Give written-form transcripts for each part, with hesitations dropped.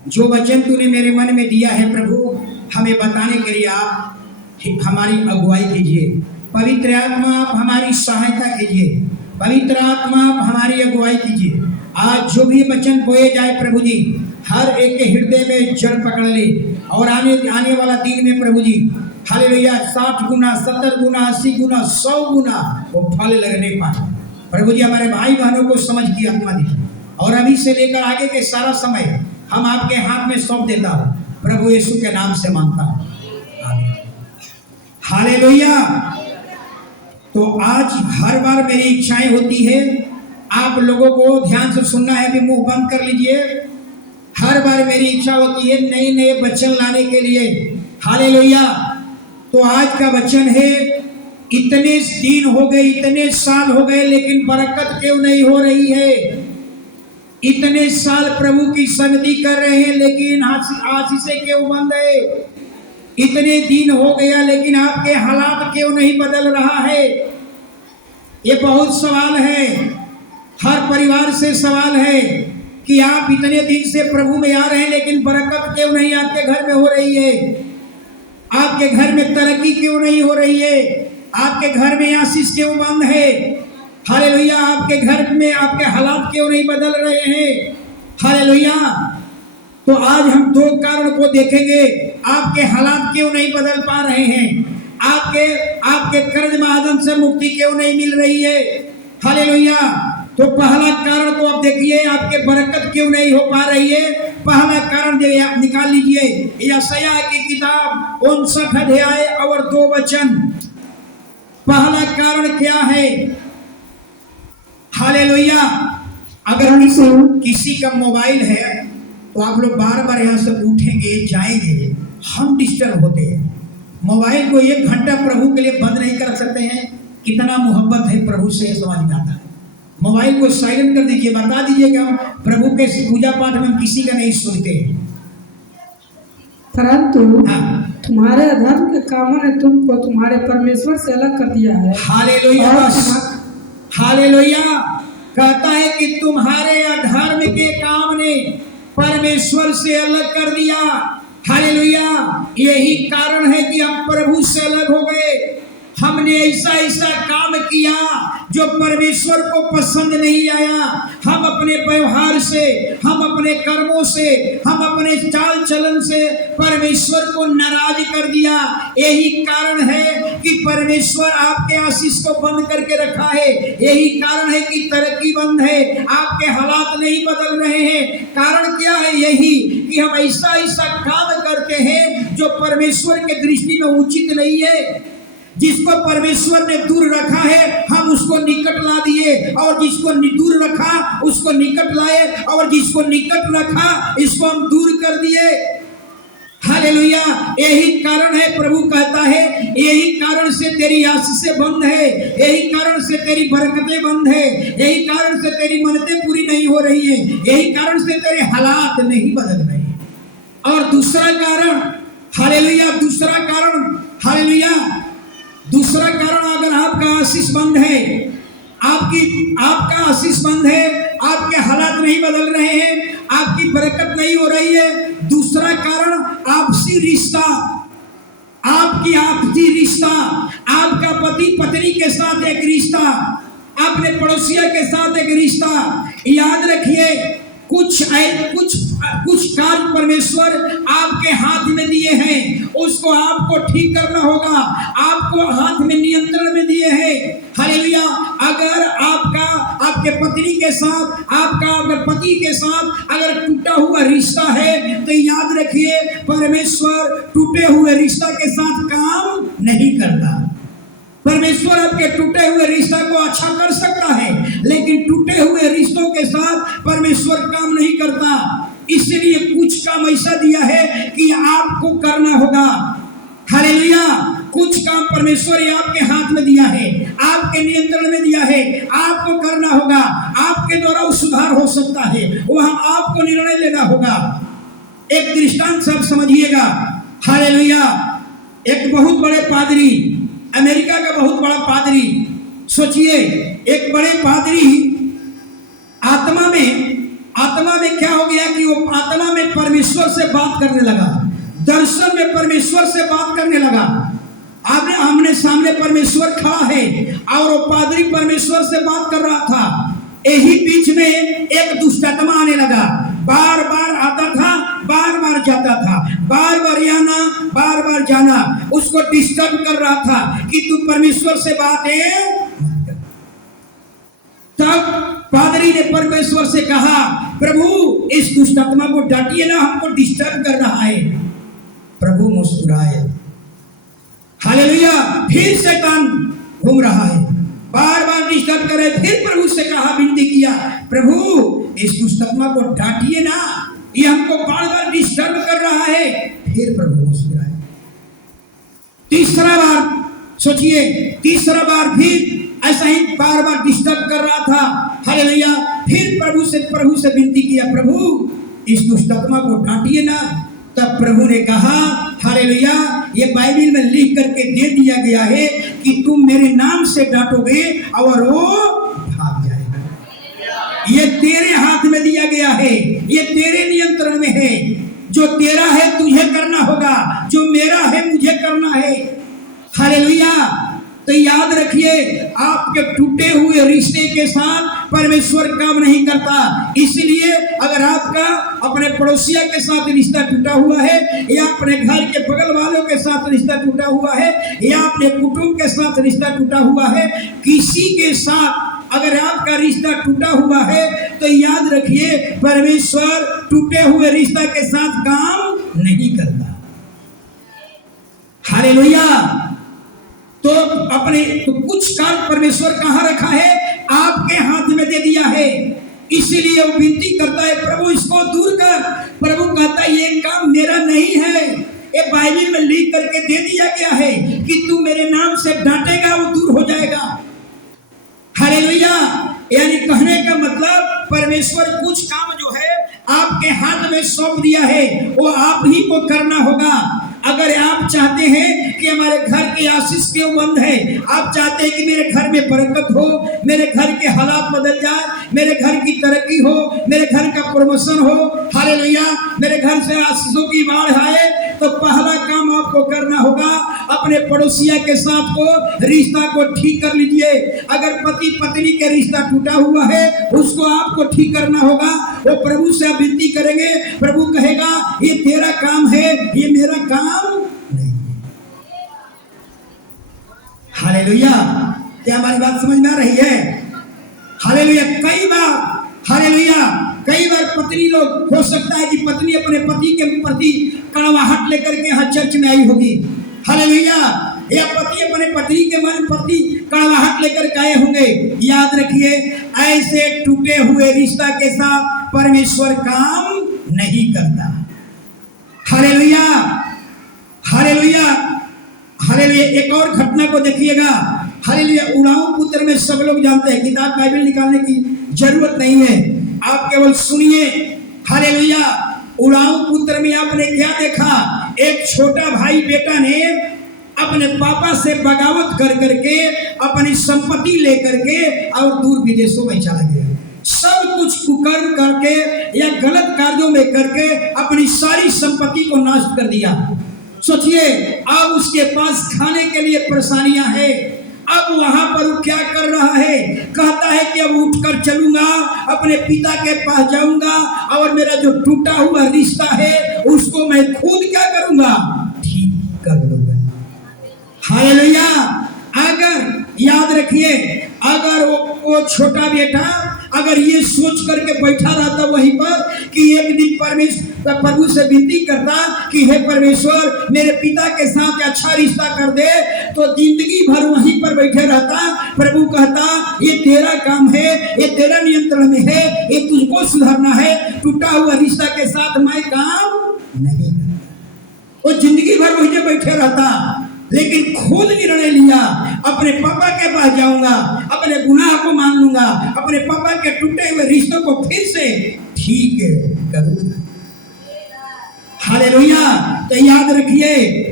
जो वचन तूने मेरे मन में दिया है प्रभु, हमें बताने के लिए आप हमारी अगुवाई कीजिए। पवित्र आत्मा आप हमारी सहायता कीजिए। पवित्र आत्मा आप हमारी अगुवाई कीजिए। आज जो भी वचन बोए जाए प्रभु जी, हर एक के हृदय में जड़ पकड़ ले, और आने वाला दिन में प्रभु जी हालेलुया 60 गुना 70 गुना 80 गुना 100 गुना वो फल लगने पाए। प्रभु जी हमारे भाई बहनों को समझ की आत्मा दी, और अभी से लेकर आगे के सारा समय हम आपके हाथ में सौंप देता हूँ, प्रभु यीशु के नाम से मांगता हूँ, हालेलुया। तो आज हर बार मेरी इच्छाएं होती है, आप लोगों को ध्यान से सुनना है, भी मुंह बंद कर लीजिए। हर बार मेरी इच्छा होती है नए नए वचन लाने के लिए, हालेलुया। तो आज का वचन है, इतने दिन हो गए, इतने साल हो गए, लेकिन बरकत क्यों नहीं हो रही है? इतने साल प्रभु की संगति कर रहे हैं, लेकिन आशीषें क्यों बंद है? इतने दिन हो गया, लेकिन आपके हालात क्यों नहीं बदल रहा है? ये बहुत सवाल है, हर परिवार से सवाल है कि आप इतने दिन से प्रभु में आ रहे हैं, लेकिन बरकत क्यों नहीं आपके घर में हो रही है? आपके घर में तरक्की क्यों नहीं हो रही है? आपके घर में आशीष क्यों बंद है? हालेलुया। आपके घर में आपके हालात क्यों नहीं बदल रहे हैं? हालेलुया। तो आज हम दो कारण को देखेंगे, आपके हालात क्यों नहीं बदल पा रहे हैं, आपके कर्ज महाजन से मुक्ति क्यों नहीं मिल रही है। हालेलुया। तो पहला कारण को आप देखिए, आपके बरकत क्यों नहीं हो पा रही है। पहला कारण निकाल लीजिए, यशायाह की किताब 59 अध्याय और 2 वचन। पहला कारण क्या है? हालेलुया। अगर किसी का मोबाइल है तो आप लोग बार बार यहाँ से उठेंगे जाएंगे, हम डिस्टर्ब होते हैं। मोबाइल को 1 घंटा प्रभु के लिए बंद नहीं कर सकते हैं। कितना मोहब्बत है प्रभु से, समझ में आता है। मोबाइल को साइलेंट कर दीजिए, बता दीजिएगा प्रभु के पूजा पाठ में हम किसी का नहीं सुनते। परंतु तुम्हारे अधर्म के कामों ने तुमको तुम्हारे परमेश्वर से अलग कर दिया है। हालेलुया। हालेलुया। कहता है कि तुम्हारे अधर्म के काम ने परमेश्वर से अलग कर दिया। हालेलुया। यही कारण है कि हम प्रभु से अलग हो गए। हमने ऐसा काम किया जो परमेश्वर को पसंद नहीं आया। हम अपने व्यवहार से, हम अपने कर्मों से, हम अपने चाल चलन से परमेश्वर को नाराज कर दिया। यही कारण है कि परमेश्वर आपके आशीष को बंद करके रखा है। यही कारण है कि तरक्की बंद है, आपके हालात नहीं बदल रहे हैं। कारण क्या है? यही कि हम ऐसा काम करते हैं जो परमेश्वर के दृष्टि में उचित नहीं है। जिसको परमेश्वर ने दूर रखा है, हम उसको निकट ला दिए, और जिसको दूर रखा उसको निकट लाए, और जिसको निकट रखा इसको हम दूर कर दिए। हालेलुया। यही कारण है, प्रभु कहता है यही कारण से तेरी आशीषें बंद है, यही कारण से तेरी बरकतें बंद है, यही कारण से तेरी मन्नतें पूरी नहीं हो रही है, यही कारण से तेरे हालात नहीं बदल रहे हैं। और दूसरा कारण, हालेलुया, दूसरा कारण, हालेलुया, दूसरा कारण, अगर आपका आशीष बंद है, आपका आशीष बंद है, आपके हालात नहीं बदल रहे हैं, आपकी बरकत नहीं हो रही है। दूसरा कारण आपसी रिश्ता, आपकी आपसी रिश्ता, आपका पति पत्नी के साथ एक रिश्ता, अपने पड़ोसिया के साथ एक रिश्ता। याद रखिए, कुछ कार्य परमेश्वर आपके हाथ में दिए हैं, उसको आपको ठीक करना होगा, आपको हाथ में नियंत्रण में दिए हैं। हालेलुया। अगर आपके पत्नी के साथ, आपका अगर पति के साथ अगर टूटा हुआ रिश्ता है, तो याद रखिए परमेश्वर टूटे हुए रिश्ता के साथ काम नहीं करता। परमेश्वर आपके टूटे हुए रिश्ता को अच्छा कर सकता है, लेकिन टूटे हुए रिश्तों के साथ परमेश्वर काम नहीं करता। इसलिए कुछ काम ऐसा दिया है कि आपको करना होगा। हालेलुया। कुछ काम परमेश्वर आपके हाथ में दिया है, आपके नियंत्रण में दिया है, आपको करना होगा। आपके द्वारा वो सुधार हो सकता है, वहां आपको निर्णय लेना होगा। एक दृष्टांत सब समझिएगा। हालेलुया। एक बहुत बड़े पादरी, अमेरिका का बहुत बड़ा पादरी, सोचिए, एक बड़े पादरी आत्मा आत्मा में क्या हो गया कि वो आत्मा में परमेश्वर से बात करने लगा, दर्शन में परमेश्वर से बात करने लगा। आपने आमने सामने परमेश्वर खड़ा है और वो पादरी परमेश्वर से बात कर रहा था। यही बीच में एक दुष्ट आत्मा आने लगा, बार बार आता था, बार बार जाता था, बार बार आना, बार बार जाना, उसको डिस्टर्ब कर रहा था कि तू परमेश्वर से बातें मत कर। तब पादरी ने परमेश्वर से कहा, प्रभु इस दुष्ट आत्मा को डांटिए ना, हमको डिस्टर्ब कर रहा है। प्रभु मुस्कुराए, हालेलुया। फिर शैतान घूम रहा है, बार बार डिस्टर्ब करे। फिर प्रभु से कहा, विनती किया, प्रभु इस दुष्ट आत्मा को डांटिए ना, ये हमको बार बार डिस्टर्ब कर रहा है। फिर प्रभु मुस्कुराए। तीसरा बार सोचिए, तीसरा बार फिर ऐसा ही बार बार डिस्टर्ब कर रहा था, हालेलुया। फिर प्रभु से विनती किया, प्रभु इस दुष्ट आत्मा को डांटिए ना। तब प्रभु ने कहा, हालेलुया, ये बाइबल में लिख करके दे दिया गया है कि तुम मेरे नाम से डांटोगे और वो भाग जाएगा। ये तेरे हाथ में दिया गया है, ये तेरे नियंत्रण में है। जो तेरा है तुझे करना होगा, जो मेरा है मुझे करना है, हालेलुया। तो याद रखिए, आपके टूटे हुए रिश्ते के साथ परमेश्वर काम नहीं करता। इसलिए अगर आपका अपने पड़ोसिया के साथ रिश्ता टूटा हुआ है, या अपने घर के बगल वालों के साथ रिश्ता टूटा हुआ है, या अपने कुटुंब के साथ रिश्ता टूटा हुआ है, किसी के साथ अगर आपका रिश्ता टूटा हुआ है, तो याद रखिए परमेश्वर टूटे हुए रिश्ता के साथ काम नहीं करता, हालेलुया। तो कुछ काम परमेश्वर कहाँ रखा है, आपके हाथ में दे दिया है। इसीलिए वो विनती करता है, प्रभु इसको दूर कर। प्रभु कहता है, ये काम मेरा नहीं है, ये बाइबल में लिख करके दे दिया गया है कि तू मेरे नाम से डांटेगा वो दूर हो जाएगा, हालेलुया। यानी कहने का मतलब परमेश्वर कुछ काम जो है आपके हाथ में सौंप दिया है, वो आप ही को करना होगा। अगर आप चाहते हैं कि हमारे घर की आशीष क्यों बंद है, आप चाहते हैं कि मेरे घर में बरकत हो, मेरे घर के हालात बदल जाए, मेरे घर की तरक्की हो, मेरे घर का प्रमोशन हो, हालेलुया, मेरे घर से आशीषों की बाढ़ आए, तो पहला काम आपको करना होगा, अपने पड़ोसिया के साथ को रिश्ता को ठीक कर लीजिए। अगर पति पत्नी के रिश्ता टूटा हुआ है, उसको आपको ठीक करना होगा। वो प्रभु से आप विनती करेंगे, प्रभु कहेगा, ये तेरा काम है, ये मेरा काम नहीं। हालेलुया। क्या हमारी बात समझ में आ रही है? हालेलुया। कई बार पत्नी लोग, हो सकता है कि पत्नी अपने पति के प्रति कड़वाहट लेकर के यहाँ चर्च में आई होगी, हालेलुया, या पति अपने पत्नी के मन प्रति कड़वाहट लेकर के आए होंगे। याद रखिए, ऐसे टूटे हुए रिश्ता के साथ परमेश्वर काम नहीं करता, हालेलुया, हालेलुया, हालेलुया। एक और घटना को देखिएगा, हालेलुया। उड़ाऊ पुत्र में सब लोग जानते हैं, किताब बाइबल निकालने की जरूरत नहीं है, आप केवल सुनिए, हालेलुया। उड़ाऊ पुत्र में आपने क्या देखा? एक छोटा भाई बेटा ने अपने पापा से बगावत कर करके अपनी संपत्ति लेकर के और दूर विदेशों में चला गया। सब कुछ कुकर्म करके या गलत कार्यों में करके अपनी सारी संपत्ति को नष्ट कर दिया। सोचिए, अब उसके पास खाने के लिए परेशानियां हैं। अब वहां पर वो क्या कर रहा है? कहता है कि अब उठकर चलूंगा, अपने पिता के पास जाऊंगा और मेरा जो टूटा हुआ रिश्ता है उसको मैं खुद क्या करूंगा? ठीक कर लूंगा, हालेलुया। अगर याद रखिए, अगर वो छोटा बेटा अगर ये सोच करके बैठा रहता वहीं पर कि एक दिन प्रभु से विनती करता कि हे परमेश्वर मेरे पिता के साथ अच्छा रिश्ता कर दे, तो जिंदगी भर वहीं पर बैठे रहता। प्रभु कहता, ये तेरा काम है, ये तेरा नियंत्रण में है, ये तुझको सुधारना है, टूटा हुआ रिश्ता के साथ मैं काम नहीं करता। वो जिंदगी भर वहीं बैठे रहता, लेकिन खुद निर्णय लिया, अपने पापा के पास जाऊंगा, अपने गुनाह को मान लूंगा, अपने पापा के टूटे हुए रिश्तों को फिर से ठीक करूंगा, हालेलुया। तो याद रखिए,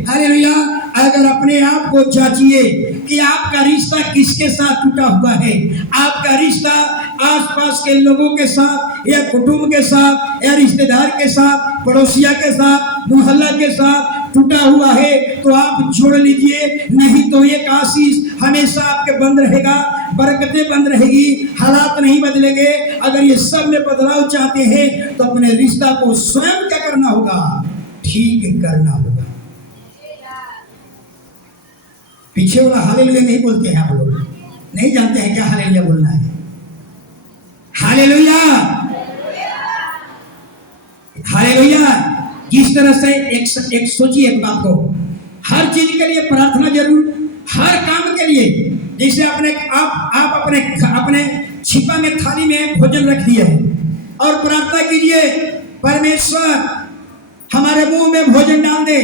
हालेलुया, अगर अपने आप को जांचिए कि आपका रिश्ता किसके साथ टूटा हुआ है। आपका रिश्ता आसपास के लोगों के साथ या कुटुंब के साथ या रिश्तेदार के साथ, पड़ोसिया के साथ, मोहल्ला के साथ टूटा हुआ है तो आप जोड़ लीजिए, नहीं तो एक आशीष हमेशा आपके बंद रहेगा, बरकतें बंद रहेगी, हालात नहीं बदलेंगे। अगर ये सब में बदलाव चाहते हैं तो अपने रिश्ता को स्वयं क्या करना होगा, ठीक करना होगा। पीछे वाला हालेलुया नहीं बोलते हैं आप लोग, नहीं जानते हैं क्या हालेलुया बोलना है। Hallelujah, hallelujah. जिस तरह से एक सोचिए एक बात को, हर चीज के लिए प्रार्थना जरूर, हर काम के लिए। जैसे आप अपने छिपा में थाली में भोजन रखिए और प्रार्थना कीजिए, परमेश्वर हमारे मुंह में भोजन डाल दे।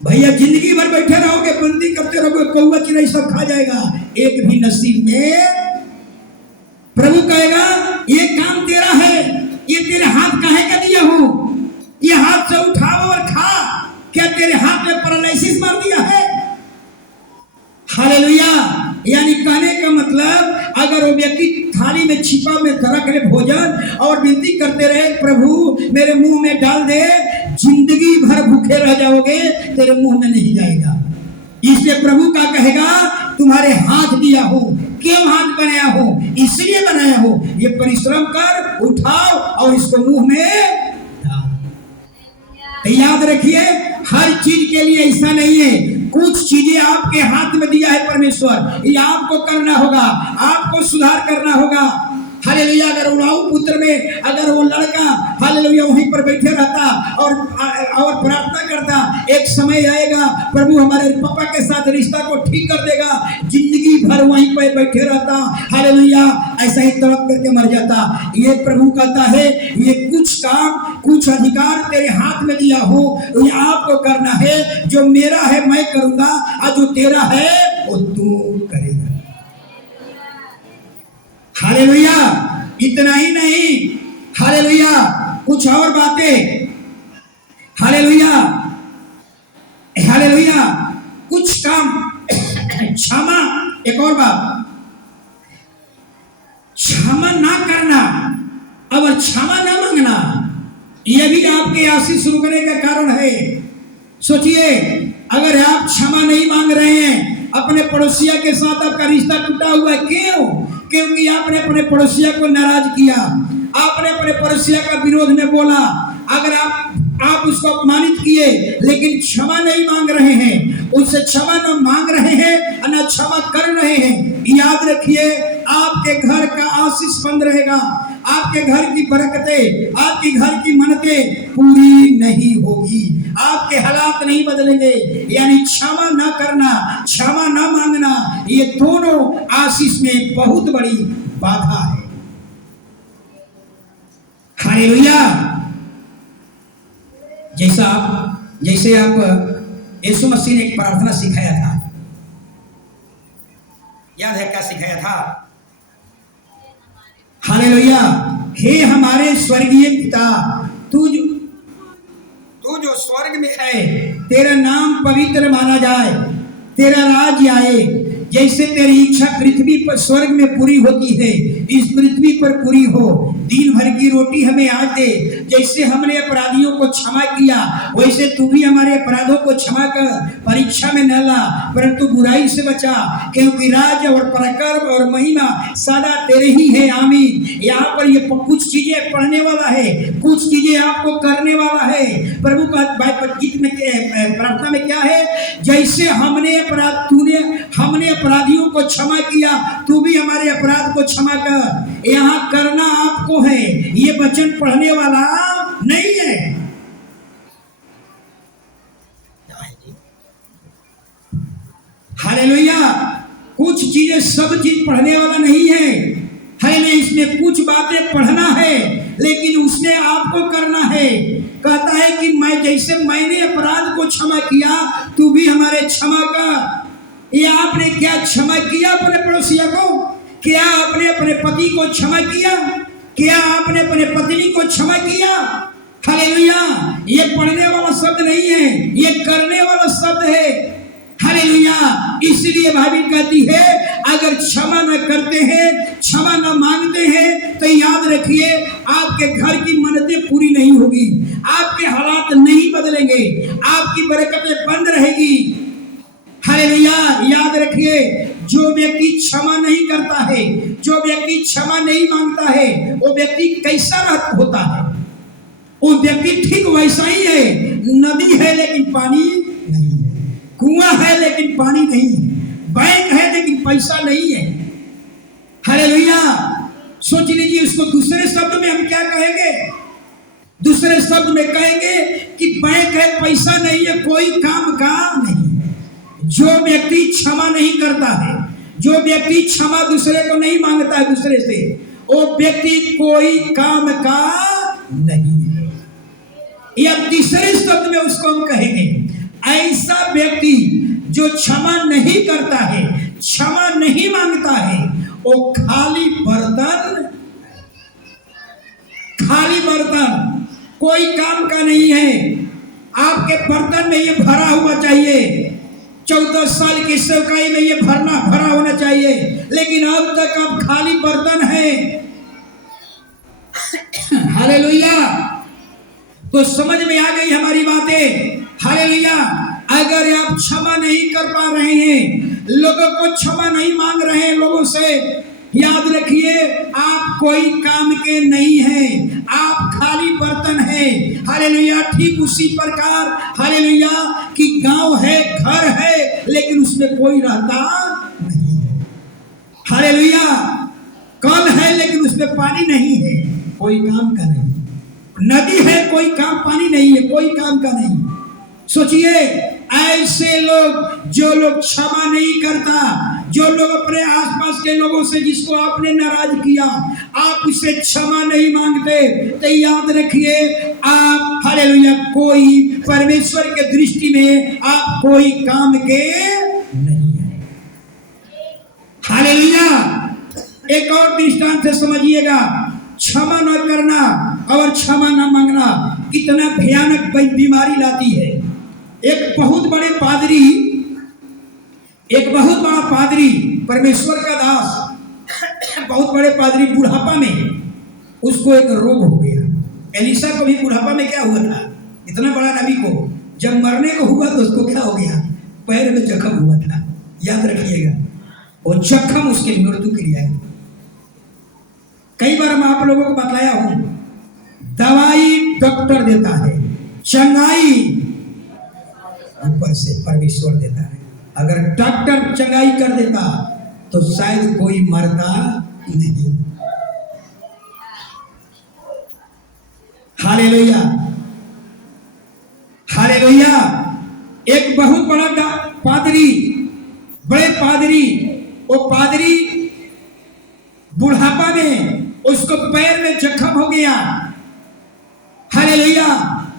भैया जिंदगी भर बैठे रहोगे, बंदी करते रहोगे, कौवा चिड़ै सब खा जाएगा, एक भी नसीब में। प्रभु कहेगा ये काम तेरा है, ये तेरे हाथ काहे का दिया हूं, ये हाथ से उठाओ और खा। क्या तेरे हाथ में पैरालिसिस मार दिया है? हालेलुया। यानी कहने का मतलब, अगर वो व्यक्ति थाली में छिपा में रख ले भोजन और विनती करते रहे, प्रभु मेरे मुंह में डाल दे, जिंदगी भर भूखे रह जाओगे, तेरे मुंह में नहीं जाएगा। इसलिए प्रभु का कहेगा तुम्हारे हाथ दिया हो, क्यों हाथ बनाया हो, इसलिए बनाया हो, ये परिश्रम कर, उठाओ और इसको मुंह में डाल। याद रखिए, हर चीज के लिए ऐसा नहीं है। कुछ चीजें आपके हाथ में दिया है परमेश्वर, ये आपको करना होगा, आपको सुधार करना होगा। हालेलुया। अगर उड़ाऊ पुत्र में अगर वो लड़का हालेलुया वहीं पर बैठे रहता और प्रार्थना करता, एक समय आएगा प्रभु हमारे पापा के साथ रिश्ता को ठीक कर देगा, जिंदगी भर वहीं पर बैठे रहता, हालेलुया, ऐसा ही तड़प करके मर जाता। ये प्रभु कहता है, ये कुछ काम, कुछ अधिकार तेरे हाथ में दिया हो, ये आपको करना है। जो मेरा है मैं करूंगा और जो तेरा है वो तू करेगा। हालेलुया। इतना ही नहीं, हालेलुया, कुछ और बातें, हालेलुया, हालेलुया, कुछ काम क्षमा। एक और बात, क्षमा ना करना और क्षमा ना मांगना, यह भी आपके आशीष रुकने का कारण है। सोचिए, अगर आप क्षमा नहीं मांग रहे हैं, अपने पड़ोसिया के साथ आपका रिश्ता टूटा हुआ है, क्यों? क्योंकि आपने अपने पड़ोसिया को नाराज किया, आपने अपने पड़ोसिया का विरोध में बोला। अगर आप उसको अपमानित किए लेकिन क्षमा नहीं मांग रहे हैं, उससे क्षमा न मांग रहे हैं और न क्षमा कर रहे हैं, याद रखिए आपके घर का आशीष बंद रहेगा, आपके घर की बरकतें, आपके घर की मन्नतें पूरी नहीं होगी, आपके हालात नहीं बदलेंगे। यानी क्षमा ना करना, क्षमा ना मांगना, ये दोनों आशीष में बहुत बड़ी बाधा है। हालेलुया। जैसे आप यीशु मसीह ने एक प्रार्थना सिखाया था, याद है क्या सिखाया था? हालेलुया। हे हमारे स्वर्गीय पिता, तू जो स्वर्ग में है, तेरा नाम पवित्र माना जाए, तेरा राज्य आए, जैसे तेरी इच्छा पृथ्वी पर स्वर्ग में पूरी होती है, इस पृथ्वी पर पूरी हो। दिन भर की रोटी हमें आज दे, जैसे हमने अपराधियों को क्षमा किया वैसे तू भी हमारे अपराधों को क्षमा कर। परीक्षा में न ला परंतु बुराई से बचा, क्योंकि राज्य और पराक्रम और महिमा सदा तेरे ही है, आमीन। यहाँ पर ये कुछ चीजें पढ़ने वाला है, कुछ चीजें आपको करने वाला है। प्रभु का गीत में प्रार्थना में क्या है? जैसे हमने अपराधियों को क्षमा किया, तू भी हमारे अपराध को क्षमा कर। यहाँ करना आपको है, ये वचन पढ़ने वाला नहीं है। हालेलुया। कुछ चीजें सब चीज पढ़ने वाला नहीं है, हालेलुया। इसमें कुछ बातें पढ़ना है लेकिन उसने आपको करना है। कहता है कि मैंने अपराध को क्षमा किया, तू भी हमारे क्षमा कर। ये आपने क्या क्षमा किया अपने पड़ोसिया को? क्या आपने अपने पति को क्षमा किया? क्या आपने अपने पत्नी को क्षमा किया? हालेलुया। ये पढ़ने वाला शब्द नहीं है, ये करने वाला शब्द है। हालेलुया। इसलिए भाभी कहती है अगर क्षमा न करते हैं, क्षमा न मांगते हैं, तो याद रखिए आपके घर की मन्नतें पूरी नहीं होगी, आपके हालात नहीं बदलेंगे, आपकी बरकतें बंद रहेगी। हालेलुया। याद रखिए जो व्यक्ति क्षमा नहीं करता है, जो व्यक्ति क्षमा नहीं मांगता है, वो व्यक्ति कैसा होता है? वो व्यक्ति ठीक वैसा ही है, नदी है लेकिन पानी नहीं है, कुआं है लेकिन पानी नहीं है, बैंक है लेकिन पैसा नहीं है। हालेलुया। सोच लीजिए उसको दूसरे शब्द में हम क्या कहेंगे? दूसरे शब्द में कहेंगे कि बैंक है, पैसा नहीं है, कोई काम का नहीं। जो व्यक्ति क्षमा नहीं करता है, जो व्यक्ति क्षमा दूसरे को नहीं मांगता है दूसरे से, वो व्यक्ति कोई काम का नहीं है। या तीसरे शब्द में उसको हम कहेंगे ऐसा व्यक्ति जो क्षमा नहीं करता है, क्षमा नहीं मांगता है, वो खाली बर्तन, खाली बर्तन, कोई काम का नहीं है। आपके बर्तन में ये भरा हुआ चाहिए, 14 साल की सेवकाई में ये भरा होना चाहिए, लेकिन अब तक आप खाली बर्तन है। हालेलुया। तो समझ में आ गई हमारी बातें। हालेलुया। अगर आप क्षमा नहीं कर पा रहे हैं, लोगों को क्षमा नहीं मांग रहे हैं लोगों से, याद रखिए आप कोई काम के नहीं हैं, आप खाली बर्तन हैं। हालेलुया। ठीक उसी प्रकार हालेलुया कि गांव है, घर है, लेकिन उसमें कोई रहता नहीं है। हालेलुया। कल है लेकिन उसमें पानी नहीं है, कोई काम का नहीं। नदी है, कोई काम पानी नहीं है, कोई काम का नहीं। सोचिए ऐसे लोग, जो लोग क्षमा नहीं करता, जो लोग अपने आसपास के लोगों से जिसको आपने नाराज किया, आप उससे क्षमा नहीं मांगते, तो याद रखिए आप हालेलुया कोई परमेश्वर के दृष्टि में आप कोई काम के नहीं है। हालेलुया। एक और दृष्टांत से समझिएगा, क्षमा न करना और क्षमा न मांगना कितना भयानक बीमारी लाती है। एक बहुत बड़ा पादरी परमेश्वर का दास, बहुत बड़े पादरी, बुढ़ापा में उसको एक रोग हो गया। एलिशा को भी बुढ़ापा में क्या हुआ था? इतना बड़ा नबी को जब मरने को हुआ तो उसको क्या हो गया? पैर में जख्म हुआ था। याद रखिएगा वो जख्म उसकी मृत्यु के लिए आई। कई बार मैं आप लोगों को बतलाया हूं, दवाई डॉक्टर देता है, चंगाई ऊपर से परमेश्वर देता है। अगर डॉक्टर चंगाई कर देता तो शायद कोई मरता नहीं। हालेलुया। हालेलुया। एक बहुत बड़ा पादरी, बड़े पादरी, वो पादरी बुढ़ापा में उसको पैर में जख्म हो गया। हालेलुया।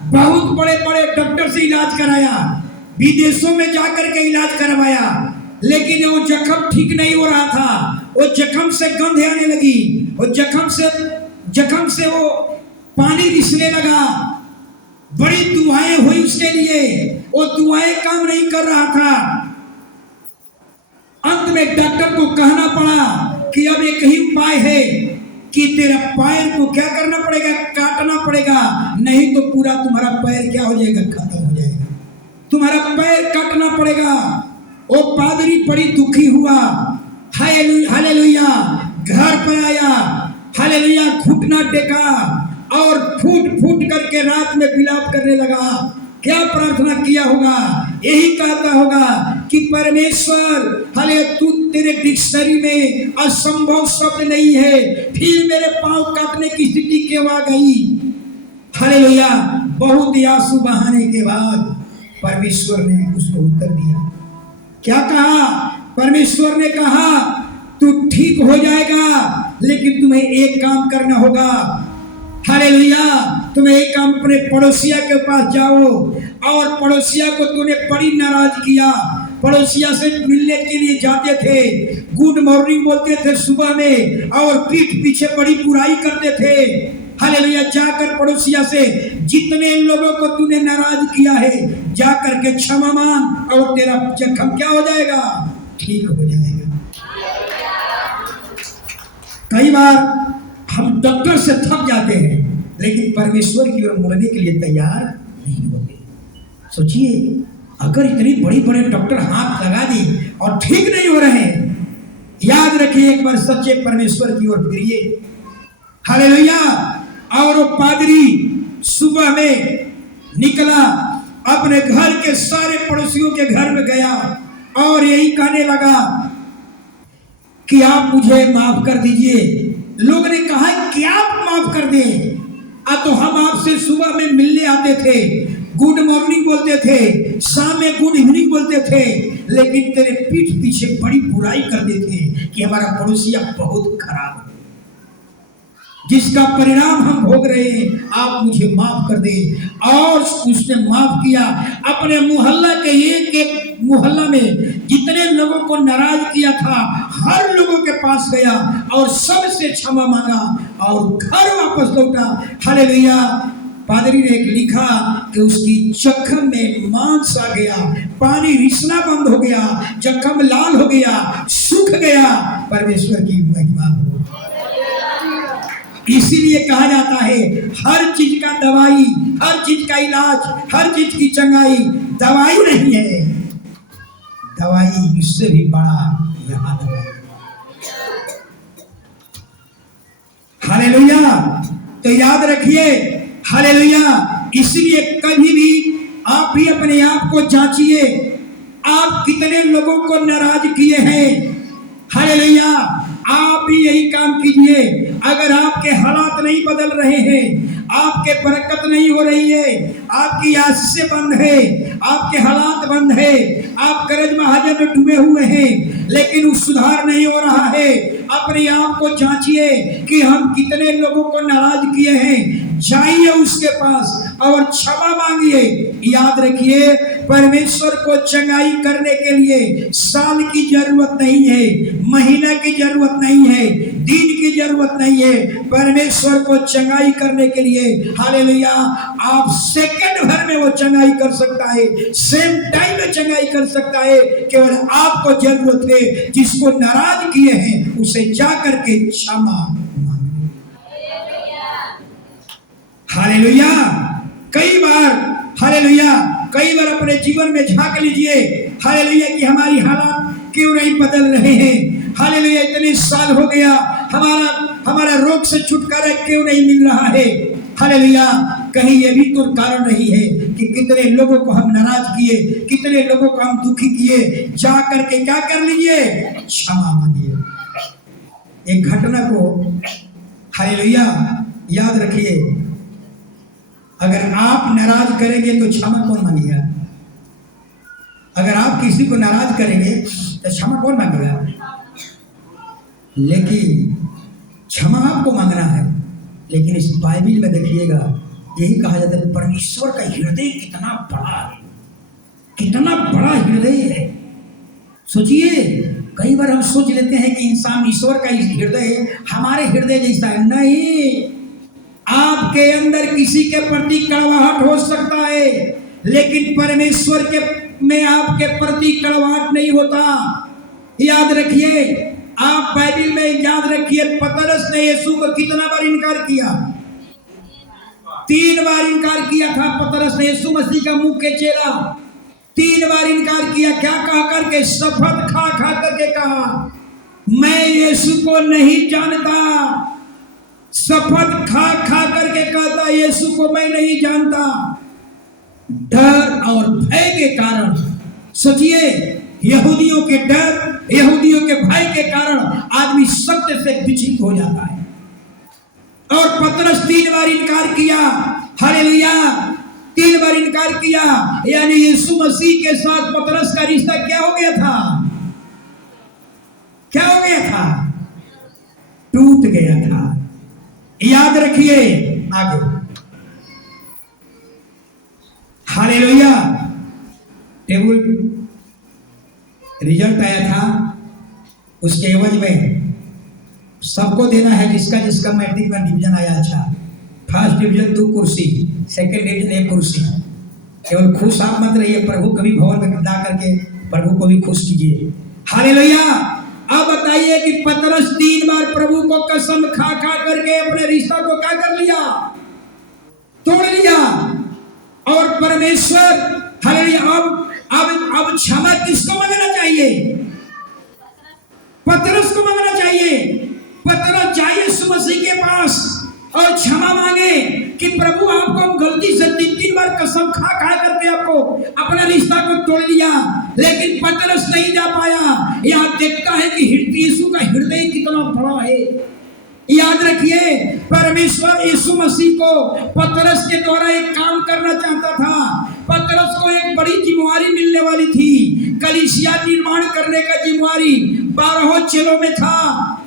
बहुत बड़े बड़े डॉक्टर से इलाज कराया, विदेशों में जाकर के इलाज करवाया, लेकिन वो जख्म ठीक नहीं हो रहा था। वो जख्म से गंध आने लगी, वो जख्म से वो पानी रिसने लगा। बड़ी दुआएं हुई उसके लिए, वो दुआएं काम नहीं कर रहा था। अंत में डॉक्टर को कहना पड़ा कि अब एक ही उपाय है कि तेरा पैर को क्या करना पड़ेगा? काटना पड़ेगा, नहीं तो पूरा तुम्हारा पैर क्या हो जाएगा? खत्म हो जाएगा। तुम्हारा पैर काटना पड़ेगा। वो पादरी बड़ी दुखी हुआ। हालेलुया। घर पर आया, हालेलुया, घुटना टेका और फूट फूट करके रात में विलाप करने लगा। क्या प्रार्थना किया होगा? यही कहता होगा कि परमेश्वर, हाले तू, तेरे डिक्शनरी में असंभव शब्द नहीं है, फिर मेरे पांव काटने की स्थिति क्यों आ गई? हालेलुया। बहुत आंसू बहाने के बाद परमेश्वर ने उसको उत्तर दिया। क्या कहा? परमेश्वर ने कहा तू ठीक हो जाएगा, लेकिन तुम्हें एक काम करना होगा। हालेलुया। तुम्हें एक काम, अपने पड़ोसिया के पास जाओ, और पड़ोसिया को तूने बड़ी नाराज किया। पड़ोसिया से मिलने के लिए जाते थे, गुड मॉर्निंग बोलते थे सुबह में, और पीठ पीछे बड़ी बुराई करते थे। हालेलुया, जाकर पड़ोसिया से जितने लोगों को तूने नाराज किया है जाकर के क्षमा मांग और तेरा जख्म क्या हो जाएगा, ठीक हो जाएगा। कई बार हम डॉक्टर से थक जाते हैं लेकिन परमेश्वर की ओर मुड़ने के लिए तैयार नहीं होते। सोचिए, अगर इतनी बड़ी बड़े डॉक्टर हाथ लगा दी और ठीक नहीं हो रहे हैं, याद रखिए एक बार सच्चे परमेश्वर की ओर फिरिए। हालेलुया। और वो पादरी सुबह में निकला, अपने घर के सारे पड़ोसियों के घर में गया और यही कहने लगा कि आप मुझे माफ कर दीजिए। लोग ने कहा कि आप माफ कर दें, तो हम आपसे सुबह में मिलने आते थे, गुड मॉर्निंग बोलते थे, शाम में गुड इवनिंग बोलते थे, लेकिन तेरे पीठ पीछे बड़ी बुराई करते थे कि हमारा पड़ोसिया बहुत खराब है, जिसका परिणाम हम भोग रहे हैं, आप मुझे माफ कर दे। और उसने माफ किया। अपने मोहल्ला के एक एक मोहल्ला में जितने लोगों को नाराज किया था हर लोगों के पास गया और सबसे क्षमा मांगा और घर वापस लौटा। हालेलुया। पादरी ने लिखा कि उसकी जख्म में मांस आ गया, पानी रिसना बंद हो गया, जख्म लाल हो गया, सूख गया। परमेश्वर की महिमा हो। इसीलिए कहा जाता है हर चीज का दवाई, हर चीज का इलाज, हर चीज की चंगाई दवाई नहीं है, दवाई इससे भी बड़ा यहाँ दवाई। हालेलुया। तो याद रखिए, हालेलुया, इसलिए कभी भी आप भी अपने आप को जांचिए, आप कितने लोगों को नाराज किए हैं। हालेलुया। आप भी यही काम कीजिए। अगर आपके हालात नहीं बदल रहे हैं, आपके बरकत नहीं हो रही है, आपकी आशीषें बंद है, आपके हालात बंद है, आप कर्ज महाजन में डूबे हुए हैं लेकिन उस सुधार नहीं हो रहा है, अपने आप को जांचिए कि हम कितने लोगों को नाराज किए हैं। जाइए उसके पास और क्षमा मांगिए। याद रखिए, परमेश्वर को चंगाई करने के लिए साल की जरूरत नहीं है, महीना की जरूरत नहीं है, दिन की जरूरत नहीं है। परमेश्वर को चंगाई करने के लिए हालेलुया आप सेकंड भर में वो चंगाई कर सकता है, सेम टाइम में चंगाई कर सकता है। केवल आपको जरूरत है जिसको नाराज किए हैं उसे जा करके क्षमा मांगे। हालेलुया। कई बार हालेलुया, कई बार अपने जीवन में झांक लीजिए हालेलुया कि हमारी हालात क्यों नहीं बदल रहे हैं। हालेलुया, इतने साल हो गया, हमारा रोग से छुटकारा क्यों नहीं मिल रहा है। हालेलुया, कहीं ये भी तो कारण नहीं है कि कितने लोगों को हम नाराज किए, कितने लोगों को हम दुखी किए। जा करके क्या कर लीजिए, क्षमा मांगिए। एक घटना को हालेलुया याद रखिए, अगर आप नाराज करेंगे तो क्षमा कौन मांगेगा? अगर आप किसी को नाराज करेंगे तो क्षमा कौन मांगेगा? लेकिन क्षमा आपको मांगना है। लेकिन इस बाइबल में देखिएगा, यही कहा जाता है परमेश्वर का हृदय कितना बड़ा है, कितना बड़ा हृदय है। सोचिए, कई बार हम सोच लेते हैं कि इंसान ईश्वर का हृदय हमारे हृदय जैसा है। नहीं, आपके अंदर किसी के प्रति कड़वाहट हो सकता है लेकिन परमेश्वर के में आपके प्रति कड़वाहट नहीं होता। याद रखिए, आप बाइबल में याद रखिए, पतरस ने यीशु को कितना बार इनकार किया? 3 बार इनकार किया था पतरस ने यीशु मसीह का मुख्य चेला। 3 बार इनकार किया। क्या कहा करके? शपथ खा खा करके कहा, मैं यीशु को नहीं जानता। शपथ खा खा करके कहता, यीशु को मैं नहीं जानता। डर और भय के कारण, सोचिए, यहूदियों के डर, यहूदियों के भय के कारण आदमी सत्य से विचलित हो जाता है। और पतरस 3 बार इनकार किया। हालेलुया, 3 बार इनकार किया, यानी यीशु मसीह के साथ पतरस का रिश्ता क्या हो गया था? क्या हो गया था? टूट गया था। याद रखिए आगे। हालेलुया, टेबल रिजल्ट आया था, उसके एवज में सबको देना है जिसका जिसका मैट्रिक में डिवीजन आया अच्छा, फर्स्ट डिवीजन 2 कुर्सी, सेकंड डिवीजन 1 कुर्सी। केवल खुश आप मत रहिए, प्रभु कभी भवन में दा करके प्रभु को भी खुश कीजिए। हालेलुया। अब बताइए कि पतरस 3 बार प्रभु को कसम खा खा करके अपने रिश्ता को क्या कर लिया, तोड़ लिया। और परमेश्वर हालेलुया अब क्षमा किसको मांगना चाहिए? पतरस को मांगना चाहिए। पतरस जाइए यीशु मसीह के पास और क्षमा मांगे कि प्रभु आपको हम गलती से 3 बार कसम खा खा करके आपको अपना रिश्ता को तोड़ लिया, लेकिन पतरस नहीं जा पाया। यहाँ देखता है कि यीशु का हृदय कितना बड़ा है। याद रखिए, परमेश्वर यीशु मसीह को पतरस के द्वारा एक काम करना चाहता था। पतरस को एक बड़ी जिम्मेवारी मिलने वाली थी। कलीसिया निर्माण करने का जिम्मेवारी 12 चेलों में था।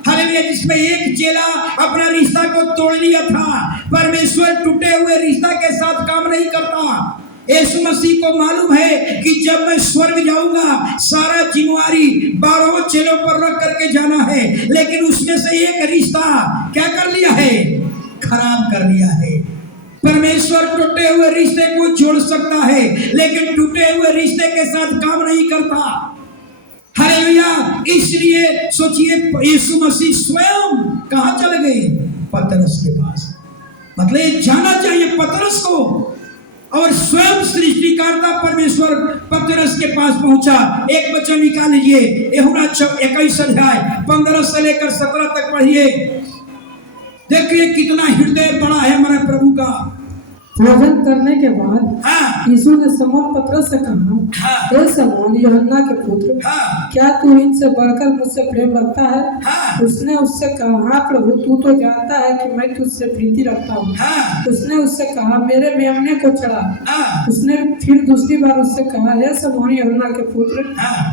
हालेलुया। जिसमें एक चेला अपना रिश्ता को तोड़ लिया था। परमेश्वर टूटे हुए रिश्ता के साथ काम नहीं करता। यीशु मसीह को मालूम है कि जब मैं स्वर्ग जाऊंगा सारा जिम्मेवारी 12 चेलों पर रख करके जाना है, लेकिन उसमें से एक रिश्ता क्या कर लिया है, खराब कर लिया है। परमेश्वर टूटे हुए रिश्ते को जोड़ सकता है, लेकिन टूटे हुए रिश्ते के साथ काम नहीं करता। हालेलुया। इसलिए सोचिए, यीशु मसीह स्वयं कहां चले गए? पतरस के पास। मतलब जाना चाहिए पतरस को। और स्वयं सृष्टिकर्ता परमेश्वर पतरस के पास पहुंचा। एक वचन निकाल लीजिए, यूहन्ना 21 अध्याय 15 से लेकर 17 तक पढ़िए। देखिए कितना हृदय बड़ा है हमारे प्रभु का। भोजन करने के बाद यीशु ने शमौन पतरस से कहा, हे शमौन यूहन्ना के पुत्र, क्या तू इनसे बढ़कर मुझसे प्रेम रखता है? उसने उससे कहा, हाँ प्रभु, तू तो जानता है कि मैं तुझसे प्रीति रखता हूँ। उसने उससे कहा, मेरे मेमने को चढ़ा। उसने फिर दूसरी बार उससे कहा, हे शमौन यूहन्ना के पुत्र,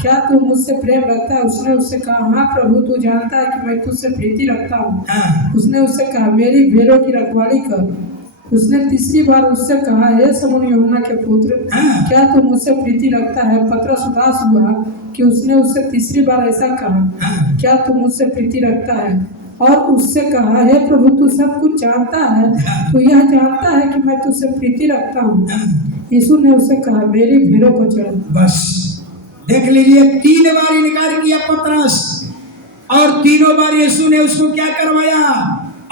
क्या तू मुझसे प्रेम रखता है? उसने उससे कहा, हाँ प्रभु, तू जानता है कि मैं तुझसे प्रीति रखता हूँ। उसने उससे कहा, मेरी भेड़ों की रखवाली कर। उसने तीसरी बार उससे कहा, हे शमौन यूहन्ना के पुत्र, क्या तू मुझसे प्रीति रखता है? पतरस उदास हुआ कि उसने उससे तीसरी बार ऐसा कहा, क्या तू मुझसे प्रीति रखता है? और उससे कहा, हे प्रभु, तू सब कुछ जानता है, तू यह जानता है कि मैं तुझसे प्रीति रखता हूँ। यीशु ने उससे कहा, मेरी भेड़ों को चढ़ा। बस देख लीजिए, 3 बार इनकार किया पतरस, और तीनों बार यीशु ने उसको क्या करवाया?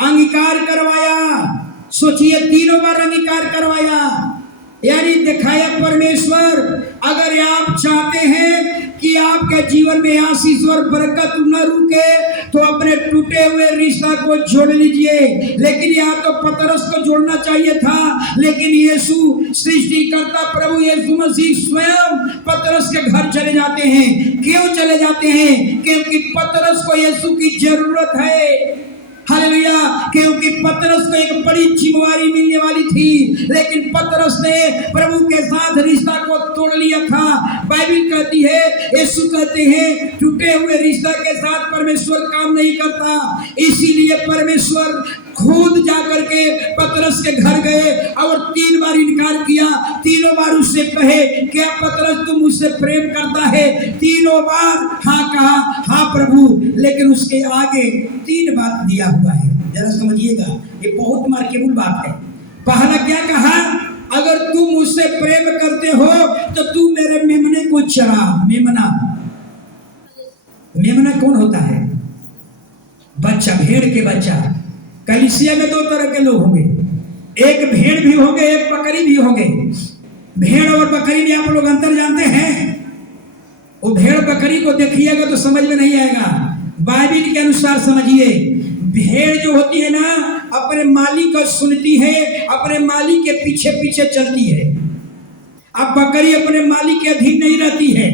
अंगीकार करवाया। सोचिए, तीनों बार अंगीकार करवाया, यानी दिखाया परमेश्वर अगर आप चाहते हैं कि आपके जीवन में आशीष और बरकत न रुके तो अपने टूटे हुए रिश्ता को जोड़ लीजिए। लेकिन यहाँ तो पतरस को जोड़ना चाहिए था, लेकिन यीशु सृष्टिकर्ता प्रभु यीशु मसीह स्वयं पतरस के घर चले जाते हैं। क्यों चले जाते हैं? क्योंकि पतरस को यीशु की जरूरत है। हालेलुया। क्योंकि पतरस को एक बड़ी जिम्मेवारी मिलने वाली थी, लेकिन पतरस ने प्रभु के साथ रिश्ता को तोड़ लिया था। बाइबल कहती है, यीशु कहते हैं, टूटे हुए रिश्ता के साथ परमेश्वर काम नहीं करता। इसीलिए परमेश्वर खुद जाकर के पतरस के घर गए और 3 बार इनकार किया। तीनों बार उससे कहे, क्या पतरस तू मुझसे प्रेम करता है? तीनों बार हाँ कहा, हाँ प्रभु। लेकिन उसके आगे 3 बात दिया हुआ है, जरा समझिएगा, ये बहुत मार्केबल बात है। पहला क्या कहा? अगर तू मुझसे प्रेम करते हो तो तू मेरे मेमने को चढ़ा। मेमना, मेमना कौन होता है? बच्चा, भेड़ के बच्चा। कलीसिया में 2 तरह के लोग होंगे, एक भेड़ भी होंगे, एक बकरी भी होंगे। भेड़ और बकरी में आप लोग अंतर जानते हैं? वो भेड़ बकरी को देखिएगा तो समझ में नहीं आएगा, बाइबल के अनुसार समझिए। भेड़ जो होती है ना, अपने मालिक को सुनती है, अपने मालिक के पीछे पीछे चलती है। अब बकरी अपने मालिक के अधीन नहीं रहती है।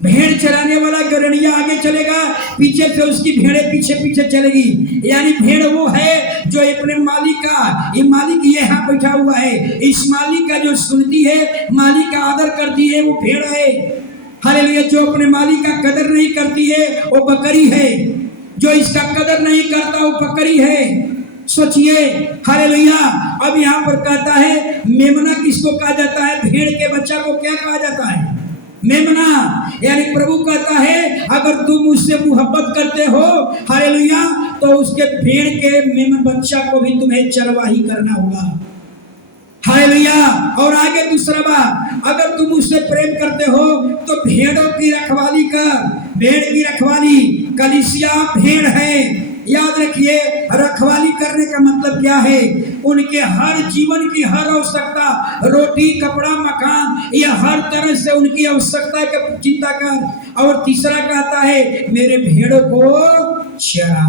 भेड़ चराने वाला गरड़िया आगे चलेगा, पीछे से उसकी भेड़े पीछे पीछे चलेगी। यानी भेड़ वो है जो अपने मालिक का, ये मालिक ये यहाँ बैठा हुआ है, इस मालिक का जो सुनती है, मालिक का आदर करती है, वो भेड़ है। हालेलुया। जो अपने मालिक का कदर नहीं करती है वो बकरी है, जो इसका कदर नहीं करता वो बकरी है। सोचिए, हालेलुया। अब यहाँ पर कहता है, मेमना किसको कहा जाता है? भेड़ के बच्चा को क्या कहा जाता है? मेमना, यानी प्रभु कहता है अगर तुम मुझसे मोहब्बत करते हो, हालेलुया, तो उसके भेड़ के मेमन बच्चा को भी तुम्हें चरवाही करना होगा। हालेलुया। और आगे दूसरा बात, अगर तुम मुझसे प्रेम करते हो तो भेड़ों की रखवाली कर। भेड़ की रखवाली, कलीसिया भेड़ है। याद रखिए, रखवाली करने का मतलब क्या है? उनके हर जीवन की हर आवश्यकता, रोटी, कपड़ा, मकान, यह हर तरह से उनकी आवश्यकता की चिंता कर। और तीसरा कहता है मेरे भेड़ों को चरा,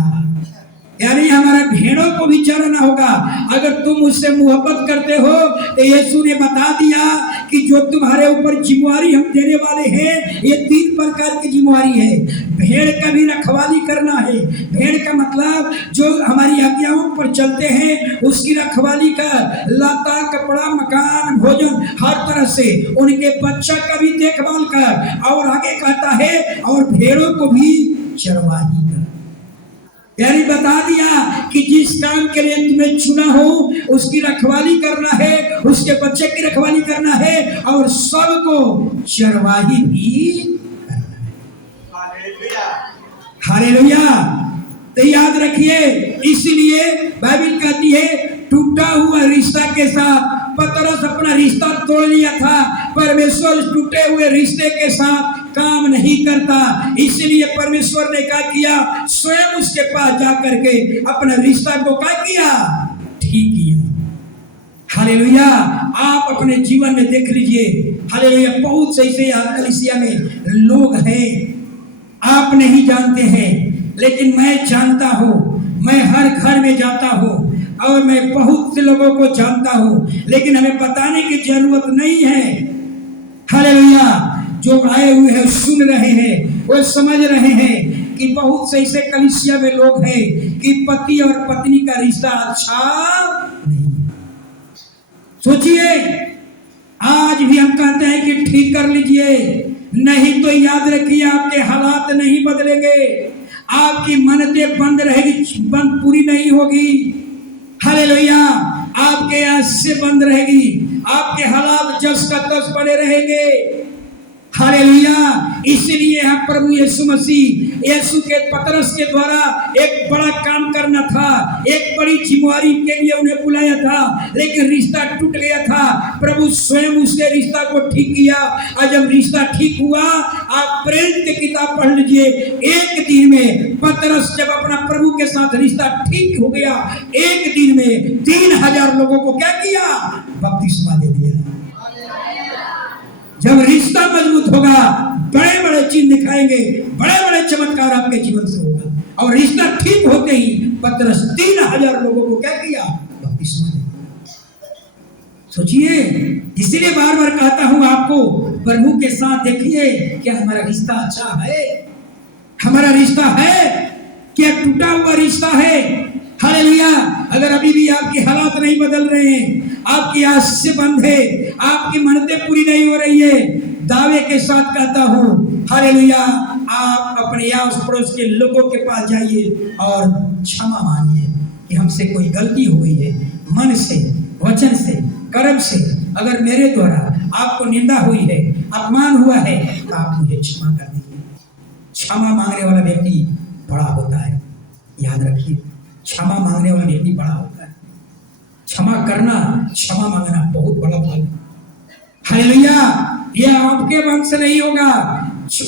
यानी हमारे भेड़ों को भी चराना होगा। अगर तुम उससे मोहब्बत करते हो तो यीशु ने बता दिया कि जो तुम्हारे ऊपर जिम्मेवारी हम देने वाले हैं, ये 3 प्रकार की जिम्मेवारी है। भेड़ का भी रखवाली करना है। भेड़ का मतलब जो हमारी आज्ञाओं पर चलते हैं उसकी रखवाली कर, लता, कपड़ा, मकान, भोजन, हर तरह से उनके बच्चा का भी देखभाल कर। और आगे कहता है और भेड़ों को भी चरवाही कर, यानी बता दिया कि जिस काम के लिए तुम्हें चुना हो उसकी रखवाली करना है, उसके बच्चे की रखवाली करना है और सबको चरवाही भी करना है। हालेलुया। तो याद रखिए, इसलिए बाइबल कहती है टूटा हुआ रिश्ता के साथ पतरस अपना रिश्ता तोड़ लिया था। परमेश्वर टूटे हुए रिश्ते के साथ काम नहीं करता, इसलिए परमेश्वर ने क्या किया? स्वयं उसके पास जाकर के अपना रिश्ता को क्या किया? ठीक किया। हालेलुया। आप अपने जीवन में देख लीजिए, हालेलुया, बहुत सही से कलीसिया में लोग हैं, आप नहीं जानते हैं, लेकिन मैं जानता हूं। मैं हर घर में जाता हूं और मैं बहुत से लोगों को जानता हूं, लेकिन हमें बताने की जरूरत नहीं है। हालेलुया। जो आए हुए हैं सुन रहे हैं, वो समझ रहे हैं कि बहुत से ऐसे कलीसिया में लोग हैं कि पति और पत्नी का रिश्ता अच्छा नहीं। सोचिए, आज भी हम कहते हैं कि ठीक कर लीजिए, नहीं तो याद रखिए आपके हालात नहीं बदलेंगे, आपकी मन्नतें बंद रहेगी, बंद पूरी नहीं होगी। हालेलुया। आपके आस से बंद रहेगी, आपके हालात जस का तस पड़े रहेंगे। हालेलुया। इसलिए हम प्रभु यीशु मसीह, यीशु के पतरस के द्वारा एक बड़ा काम करना था, एक बड़ी जिम्मेवारी के लिए उन्हें बुलाया था, लेकिन रिश्ता टूट गया था। प्रभु स्वयं उसके रिश्ता को ठीक किया। और जब रिश्ता ठीक हुआ, आप प्रेरित की किताब पढ़ लीजिए, एक दिन में पतरस जब अपना प्रभु के साथ रिश्ता ठीक हो गया, एक दिन में 3000 लोगों को क्या किया? बपतिस्मा दे दिया। जब रिश्ता मजबूत होगा, बड़े बड़े चीज दिखाएंगे, बड़े बड़े चमत्कार आपके जीवन से होगा। और रिश्ता ठीक होते ही पतरस 3000 लोगों को क्या किया? बपतिस्मा दिया। सोचिए, इसलिए बार बार कहता हूं आपको, प्रभु के साथ देखिए क्या हमारा रिश्ता अच्छा है? हमारा रिश्ता है क्या टूटा हुआ रिश्ता है? हालेलुया। अगर अभी भी आपके हालात नहीं बदल रहे हैं, आपकी आस से बंद है, आपकी मन्नतें पूरी नहीं हो रही है, दावे के साथ कहता हूं, हालेलुया, आप अपने आस पड़ोस के लोगों के पास जाइए और क्षमा मांगिए कि हमसे कोई गलती हो गई है, मन से, वचन से, कर्म से। अगर मेरे द्वारा आपको निंदा हुई है, अपमान हुआ है, तो आप मुझे क्षमा कर दीजिए। क्षमा मांगने वाला व्यक्ति बड़ा होता है। याद रखिए, क्षमा मांगने वाला व्यक्ति बड़ा होता है। क्षमा करना, क्षमा मांगना बहुत बड़ा फल है। हालेलुया। यह आपके मन से नहीं होगा,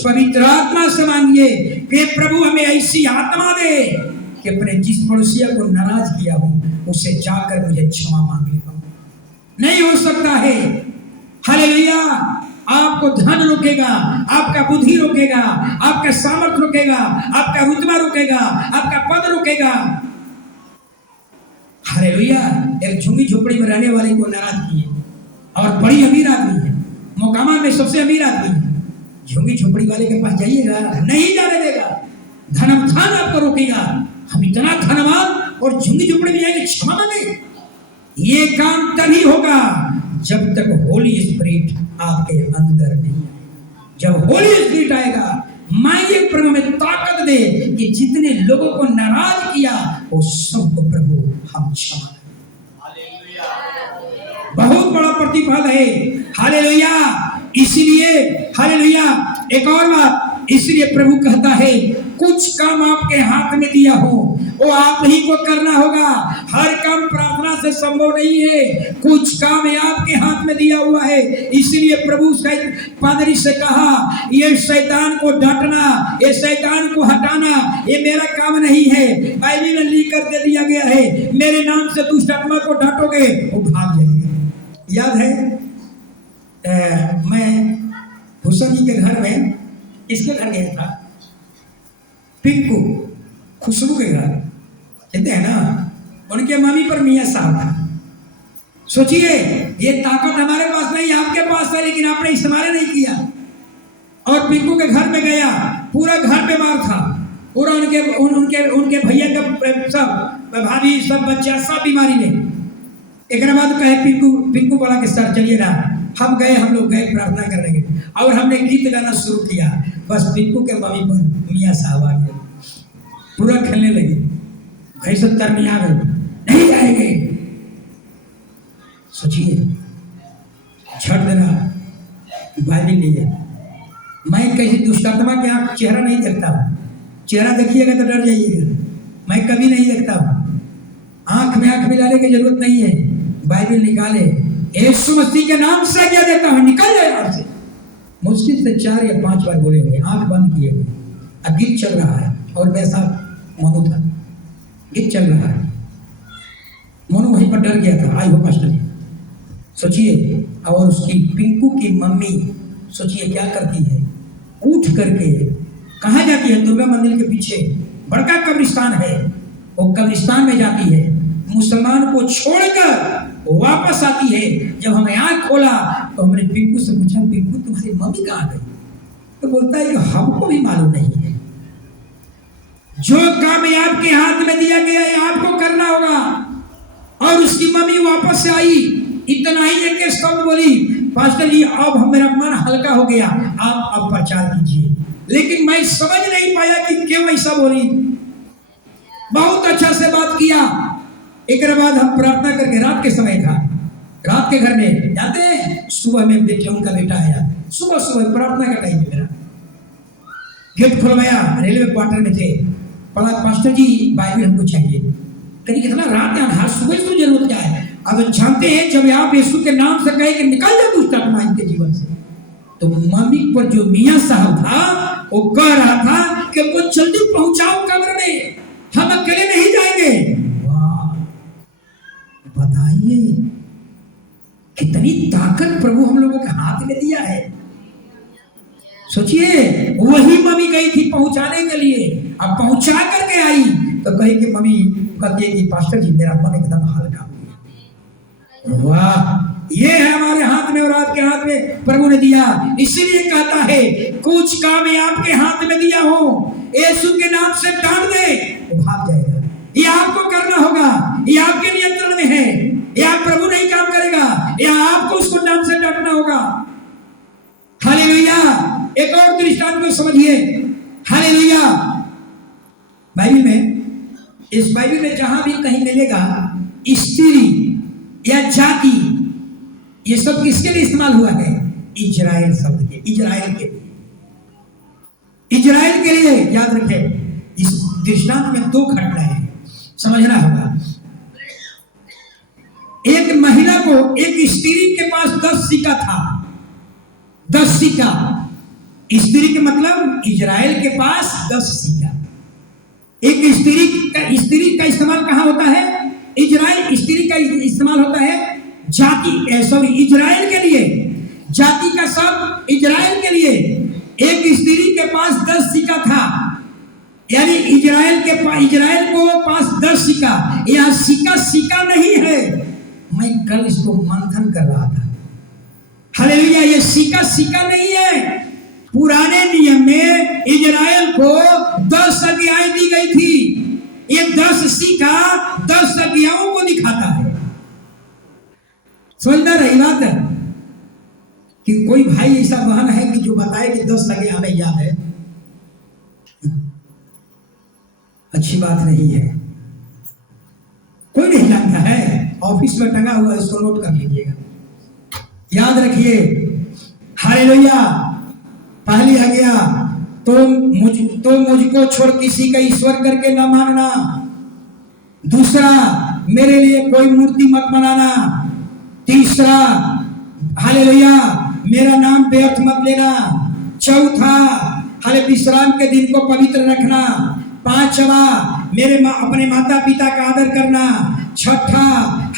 पवित्र आत्मा से मांगिए कि प्रभु हमें ऐसी आत्मा दे कि अपने जिस पड़ोसिया को नाराज किया हूं उससे जाकर मुझे क्षमा मांग लेगा। नहीं हो सकता है। हालेलुया। आपको धन रोकेगा, आपका बुद्धि रोकेगा, आपका सामर्थ्य रोकेगा, आपका रुतबा रोकेगा, आपका पद रोकेगा। हालेलुया। एक झुग्गी झोपड़ी में रहने वाले को नाराज किए और बड़ी अमीर आदमी है, मोकामा में सबसे अमीर आदमी है, झुग्गी झोपड़ी वाले के पास जाइएगा, नहीं जाने देगा। धनवान आपको रोकेगा, हम इतना धनवान और झुग्गी झोपड़ी में जाएंगे क्षमा मांगे। ये काम तभी होगा जब तक होली स्पिरिट आपके अंदर नहीं आएगा। जब होली स्पिरिट आएगा, मांगिए प्रभु में ताकत दे कि जितने लोगों को नाराज किया वो सबको प्रभु हम क्षमा करें। बहुत बड़ा प्रतिफल है। हालेलुया। इसलिए हालेलुया, एक और बात, इसलिए प्रभु कहता है कुछ काम आपके हाथ में दिया हो वो आप ही को करना होगा। हर काम प्रार्थना से संभव नहीं है, कुछ काम आपके हाथ में दिया हुआ है। इसलिए प्रभु पादरी से कहा ये शैतान को डांटना, ये शैतान को हटाना ये मेरा काम नहीं है। बाइबल में लिख कर दे दिया गया है मेरे नाम से दुष्ट आत्मा को डांटोगे वो भाग जाएगा। याद है मैं हुसैन जी के घर में, इसके घर गया था, पिंकू खुशबू के घर, कहते हैं ना, उनके मम्मी पर मियां साहब था। सोचिए ये ताकत हमारे पास नहीं आपके पास है, लेकिन आपने इस्तेमाल नहीं किया। और पिंकू के घर में गया, पूरा घर बीमार था, पूरा उनके भैया का सब भाभी सब बच्चा सब बीमारी में। एक बाद कहे पिंकू बोला कि सर चलिए ना, हम लोग गए प्रार्थना करने के, और हमने गीत गाना शुरू किया। बस पिंकू के मम्मी पर मियां साहब आ गए, पूरा खेलने लगे, घर से तरनी आ गई, नहीं आएंगे। सोचिए छठ देना बाइबल नहीं है। मैं कहीं दुष्टात्मा के आप चेहरा नहीं देखता, चेहरा देखिएगा तो डर जाइएगा, मैं कभी नहीं देखता। आंख में आंख मिलाने की जरूरत नहीं है, बाइबल निकाले, यीशु मसीह के नाम से आज्ञा देता हूं निकल जाए यहाँ से। मुश्किल से 4 या 5 बार बोले हुए, आंख बंद किए हुए, अब गीत चल रहा है और वैसा मनु था, गीत चल रहा है, मनु वहीं पर डर गया था। आई हो पास्टर जी, सोचिए। और उसकी पिंकू की मम्मी सोचिए क्या करती है, उठ करके कहाँ जाती है, दुर्गा मंदिर के पीछे बड़का कब्रिस्तान है, वो कब्रिस्तान में जाती है, मुसलमान को छोड़कर वापस आती है। जब हमें आँख खोला तो हमने पिंकू से पूछा, पिंकू तुम्हारी मम्मी कहाँ गई? तो बोलता है कि हमको भी मालूम नहीं है। जो काम आपके हाथ में दिया गया है आपको करना होगा। और उसकी मम्मी वापस से आई, इतना ही एक शब्द बोली, पास्टर जी अब मेरा मन हल्का हो गया, आप अब प्रचार कीजिए। लेकिन मैं समझ नहीं पाया कि क्यों ऐसा बोली। बहुत अच्छा से बात किया। एक बाद हम प्रार्थना करके, रात के समय था, रात के घर में जाते हैं, सुबह में बेटे उनका बेटा आया, सुबह प्रार्थना का टाइम मेरा, गेट खुलवाया, रेलवे क्वार्टर में थे, पढ़ा पास्टर जी बाइबल हमको चाहिए। कहीं कितना रात है, हर सुबह तो जरूरत क्या है। अब जानते हैं जब आप यीशु के नाम से कहे कि निकल जाए दुष्ट आत्मा इनके जीवन से, तो मम्मी पर जो मियां साहब था वो कह रहा था कि वो जल्दी पहुंचाओ कब्र में, हम अकेले नहीं जाएंगे। बताइए कितनी ताकत प्रभु हम लोगों के हाथ में दिया है। सोचिए वही मम्मी गई थी पहुंचाने के लिए, अब पहुंचा करके आई तो कही कि मम्मी कहती है कि पास्टर जी मेरा मन एकदम हल्का हो गया। वाह, ये है हमारे हाथ में और आपके हाथ में प्रभु ने दिया। इसीलिए कहता है कुछ काम आपके हाथ में दिया हो, यीशु के नाम से डांट दे वो भाग जाएगा। ये आपको करना होगा, ये आपके नियंत्रण में है, ये आप प्रभु नहीं काम करेगा, या आपको उसको नाम से डांटना होगा। हालेलुया। एक और दृष्टांत को समझिए। हालेलुया। बाइबल में, इस बाइबल में जहां भी कहीं मिलेगा स्त्री या जाति, ये सब किसके लिए इस्तेमाल हुआ है? इजराइल शब्द के, इजराइल के लिए, इजराइल के लिए। याद रखें इस दृष्टांत में 2 घटनाएं समझना होगा। एक महिला को, एक स्त्री के पास 10 सिक्का था, 10 सिक्का। स्त्री के मतलब इजराइल के पास 10 सिक्का। एक स्त्री का इस्तेमाल कहां होता है? इजराइल। स्त्री का इस्तेमाल होता है इजराइल के लिए, जाति का शब्द इजराइल के लिए। एक स्त्री के पास 10 सिक्का था, यानी इजराइल को पास 10 सिक्का। यह सिक्का नहीं है। मैं कल इसको मंथन कर रहा था। हालेलुया। ये सिक्का नहीं है। पुराने नियम में इजराइल को 10 आज्ञाएं दी गई थी। ये 10 सिक्का 10 आज्ञाओं को दिखाता है। समझना रही बात है कि कोई भाई ऐसा बहन है कि जो बताए कि 10 आज्ञा हमें याद है, अच्छी बात नहीं है। कोई नहीं जानता है, ऑफिस में टंगा हुआ, इसको नोट कर लीजिएगा, याद रखिए। हालेलुया। पहली आज्ञा, तो मुझको छोड़ किसी का ईश्वर करके न मानना। दूसरा, मेरे लिए कोई मूर्ति मत बनाना। तीसरा, हालेलुया, मेरा नाम व्यर्थ मत लेना। चौथा, हाले विश्राम के दिन को पवित्र रखना। पांचवा, अपने माता पिता का आदर करना। छठा,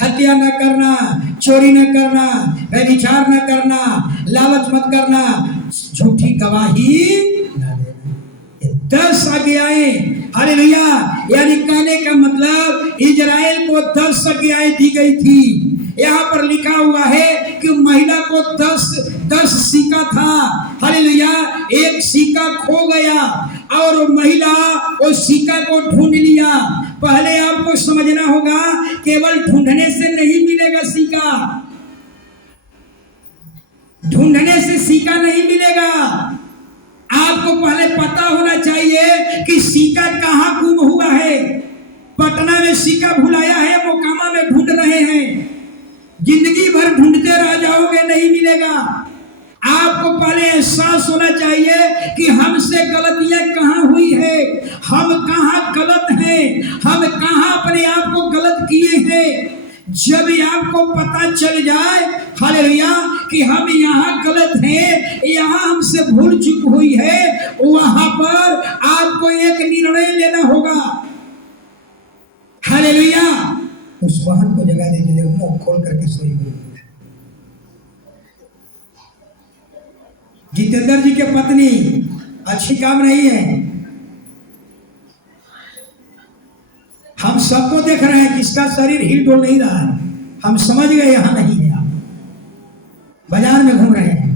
हत्या न करना, चोरी न करना, व्यभिचार न करना, लालच मत करना, झूठी गवाही न देना। ये 10 आज्ञाएं, हालेलुया। यानी कहने का मतलब इजराइल को 10 आज्ञाएं दी गई थी। यहाँ पर लिखा हुआ है कि महिला को 10 सिक्का था। हालेलुया। एक सिक्का खो गया और वो महिला उस सिक्का को ढूंढ लिया। पहले आपको समझना होगा, केवल ढूंढने से नहीं मिलेगा सिक्का। ढूंढने से सिक्का नहीं मिलेगा। आपको पहले पता होना चाहिए कि सिक्का कहाँ गुम हुआ है। पटना में सिक्का भुलाया है, मोकामा में ढूंढ रहे हैं। जिंदगी भर ढूंढते रह जाओगे, नहीं मिलेगा। आपको पहले एहसास होना चाहिए कि हमसे गलतियां कहाँ हुई है, हम कहाँ गलत हैं, हम कहाँ अपने आप को गलत किए हैं। जब आपको पता चल जाए, हालेलुया, कि हम यहाँ गलत हैं, यहाँ हमसे भूल चूक हुई है, वहां पर आपको एक निर्णय लेना होगा। हालेलुया। उस वाहन को जगा दीजिए, मुंह खोल करके सोई हुई। जितेंद्र जी के पत्नी अच्छी काम नहीं है। हम सबको देख रहे हैं, किसका शरीर हिल डोल नहीं रहा है। हम समझ गए यहां नहीं है, आप बाजार में घूम रहे हैं।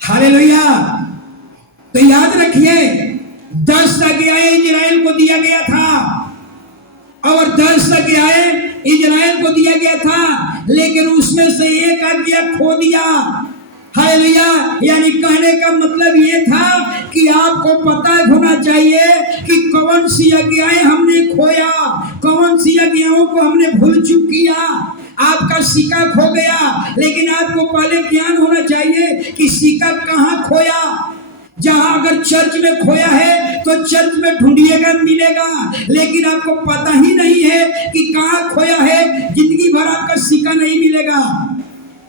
हालेलुया। तो याद रखिए, 10 आज्ञाएं इजराइल को दिया गया था और 10 आज्ञाएं इजराइल को दिया गया था, लेकिन उसमें से एक आज्ञा खो दिया। हालेलुया। यानी कहने का मतलब ये था कि आपको पता होना चाहिए कि कौन सी आज्ञाएं हमने खोया, कौन सी आज्ञाओं को हमने भूल चूक किया। आपका सिक्का खो गया, लेकिन आपको पहले ज्ञान होना चाहिए कि सिक्का कहाँ खोया। जहां अगर चर्च में खोया है तो चर्च में ढूंढिएगा, मिलेगा, लेकिन आपको पता ही नहीं है कि कहाँ खोया है, जिंदगी भर आपका सिक्का नहीं मिलेगा।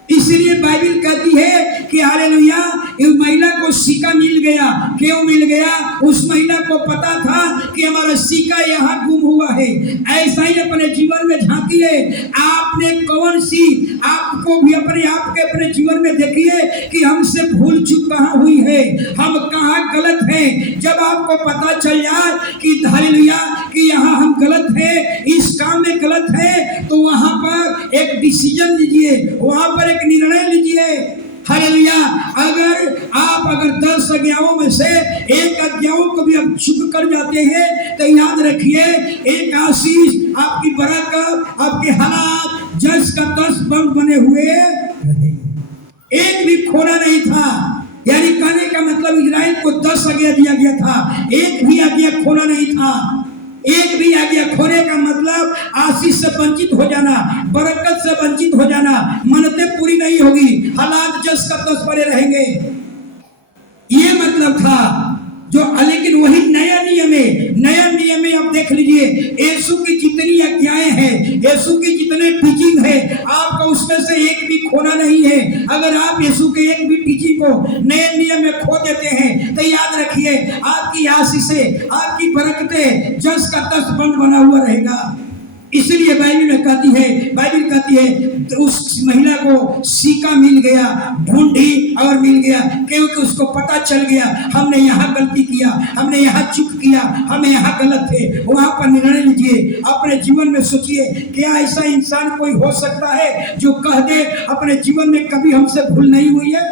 इसलिए बाइबल कहती है कि हालेलुया, इस महिला को सिक्का मिल गया। क्यों मिल गया? उस महिला को पता था कि हमारा सिक्का यहाँ गुम हुआ है। ऐसा ही अपने जीवन में झांकिए, आपने कौन सी, आपको भी अपने जीवन में देखिए कि हमसे भूल चूक कहाँ हुई है, हम कहाँ गलत हैं। जब आपको पता चल जाए कि हालेलुया कि यहाँ हम गलत हैं, इस काम में गलत है, तो वहां पर एक डिसीजन लीजिए, वहां पर एक निर्णय लीजिए। हालेलुया। अगर 10 आज्ञाओं में से एक आज्ञाओं को भी आप चूक कर जाते हैं, तो याद रखिए, एक आशीष, आपकी बरकत, आपके हालात 10 का 10 बंद बने हुए रहे। एक भी खोना नहीं था। यानी कहने का मतलब इजराइल को 10 आज्ञा दिया गया था, एक भी आज्ञा खोना नहीं था। एक भी आज्ञा खोने का मतलब आशीष से वंचित हो जाना, बरकत से वंचित हो जाना, मन्नतें पूरी नहीं होगी, हालात 10 का 10 पड़े रहेंगे, ये मतलब था। लेकिन वही नया नियम में आप देख लीजिए, यीशु की जितनी आज्ञाएं हैं, यीशु की जितने टीचिंग है, आपको उसमें से एक भी खोना नहीं है। अगर आप यीशु के एक भी टीचिंग को नए नियम में खो देते हैं, तो याद रखिए, आपकी आशीषें, आपकी बरकतें 10 का 10 बंद बना हुआ रहेगा। इसलिए बाइबल कहती है तो उस महिला को सिक्का मिल गया, ढूंढी और मिल गया, क्योंकि उसको पता चल गया हमने यहाँ गलती किया, हमने यहाँ चूक किया, हम यहाँ गलत थे। वहां पर निर्णय लीजिए, अपने जीवन में सोचिए, क्या ऐसा इंसान कोई हो सकता है जो कह दे अपने जीवन में कभी हमसे भूल नहीं हुई है?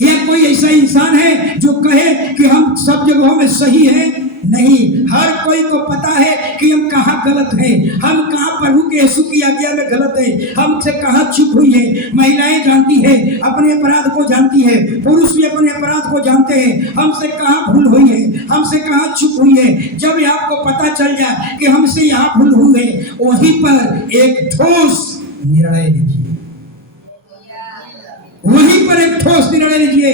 या कोई ऐसा इंसान है जो कहे कि हम सब जगहों में सही हैं? नहीं, हर कोई को पता है कि हम कहाँ गलत हैं, हम कहाँ प्रभु के यीशु की आज्ञा में गलत हैं, हमसे कहाँ चूक हुई है। महिलाएं जानती है, अपने अपराध को जानती है, पुरुष भी अपने अपराध को जानते हैं, हमसे कहाँ भूल हुई है, हमसे कहाँ चूक हुई है। जब आपको पता चल जाए कि हमसे यहाँ भूल हुई है, वहीं पर एक ठोस निर्णय लीजिए। वहीं पर एक ठोस निर्णय लीजिए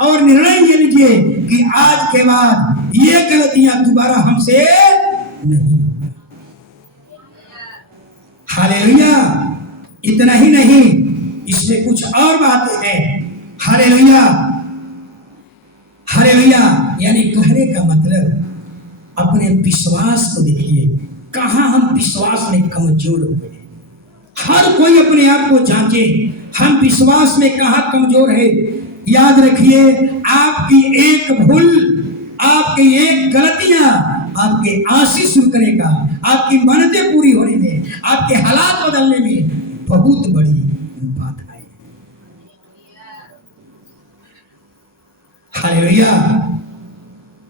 और निर्णय ये लीजिए कि आज के बाद ये गलतियां दोबारा हमसे नहीं। हालेलुया। इतना ही नहीं, इसमें कुछ और बातें हैं। Hallelujah, hallelujah. यानी कहने का मतलब अपने विश्वास को देखिए, कहां हम विश्वास में कमजोर हो गए। हर कोई अपने आप को जांचे, हम विश्वास में कहां कमजोर है। याद रखिए, आपकी एक भूल, आपकी एक गलतियां आपके आशीष रुकने का, आपकी मन्नतें पूरी होने में, आपके हालात बदलने में बहुत बड़ी बात है। हालेलुया।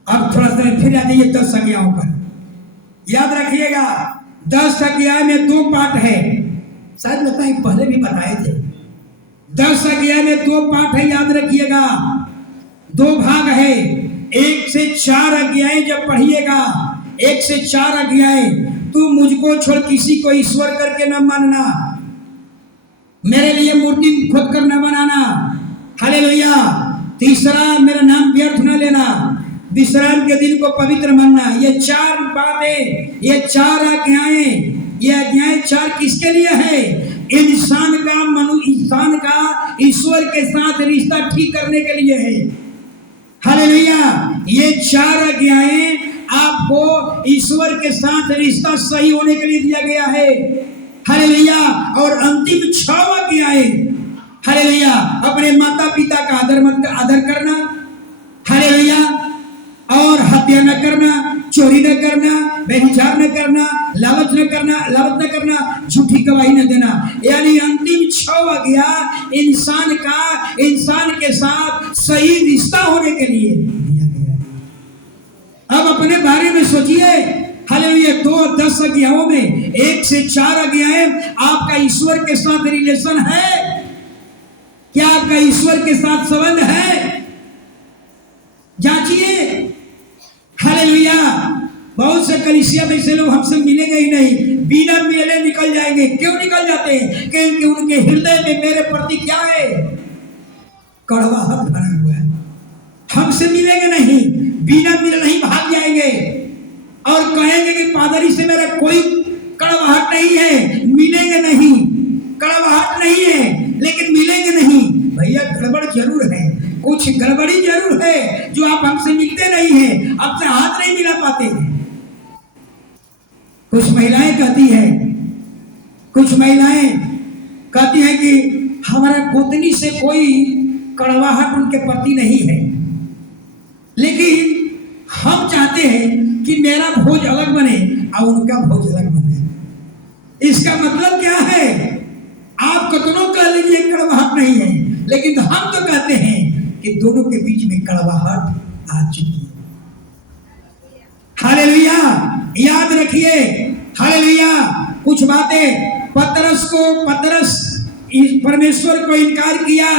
अब थोड़ा सा फिर आ जाइए 10 आज्ञाओं पर। याद रखिएगा, 10 आज्ञा में 2 पाठ है। शायद लगता है पहले भी बताए थे। 10 आज्ञा में 2 पाठ है, याद रखिएगा। 2 भाग है। 1 से 4 आज्ञाएं जब पढ़िएगा, 1 से 4 आज्ञाएं, तू मुझको छोड़ किसी को ईश्वर करके न मानना, मेरे लिए मूर्ति खुद कर न बनाना। हालेलुया। तीसरा, मेरा नाम व्यर्थ न लेना, विश्राम के दिन को पवित्र मानना। ये 4 बातें, ये 4 आज्ञाएं, ये आज्ञाएं 4 किसके लिए है? इंसान का ईश्वर के साथ रिश्ता ठीक करने के लिए है। हालेलुया। ये 4 आज्ञाएं आपको ईश्वर के साथ रिश्ता सही होने के लिए दिया गया है। हालेलुया। और अंतिम 6 आज्ञाएं, हालेलुया, अपने माता पिता का आदर करना, हालेलुया, और हत्या न करना, चोरी न करना, व्यभिचार न करना, लालच न करना, झूठी गवाही न देना। यानी अंतिम 6 आज्ञा इंसान के साथ सही रिश्ता होने के लिए दिया गया है। अब अपने बारे में सोचिए। हालेलुया। 10 आज्ञाओं में 1 से 4 आज्ञाएं आपका ईश्वर के साथ रिलेशन है। क्या आपका ईश्वर के साथ संबंध है? जांचिए। हालेलुया। बहुत से कलीसिया में से लोग हमसे मिलेंगे ही नहीं, बिना मिले निकल जाएंगे। क्यों निकल जाते हैं? क्योंकि उनके हृदय में मेरे प्रति क्या है? कड़वाहट भरा हुआ है। हमसे मिलेंगे नहीं, बिना मिले नहीं भाग जाएंगे और कहेंगे कि पादरी से मेरा कोई कड़वाहट नहीं है। मिलेंगे नहीं, कड़वाहट नहीं है, लेकिन मिलेंगे नहीं। भैया गड़बड़ जरूर है, कुछ गड़बड़ी जरूर है जो आप हमसे मिलते नहीं हैं, आपसे हाथ नहीं मिला पाते हैं। कुछ महिलाएं कहती हैं कि हमारा गोतनी से कोई कड़वाहट उनके प्रति नहीं है, लेकिन हम चाहते हैं कि मेरा भोज अलग बने और उनका भोज अलग बने। इसका मतलब क्या है? आप कतनों कह लीजिए कड़वाहट नहीं है, लेकिन हम तो कहते हैं कि दोनों के बीच में कड़वाहट आ चुकी है। हालेलुया। याद रखिए, हालेलुया। कुछ बातें पतरस परमेश्वर को इनकार किया,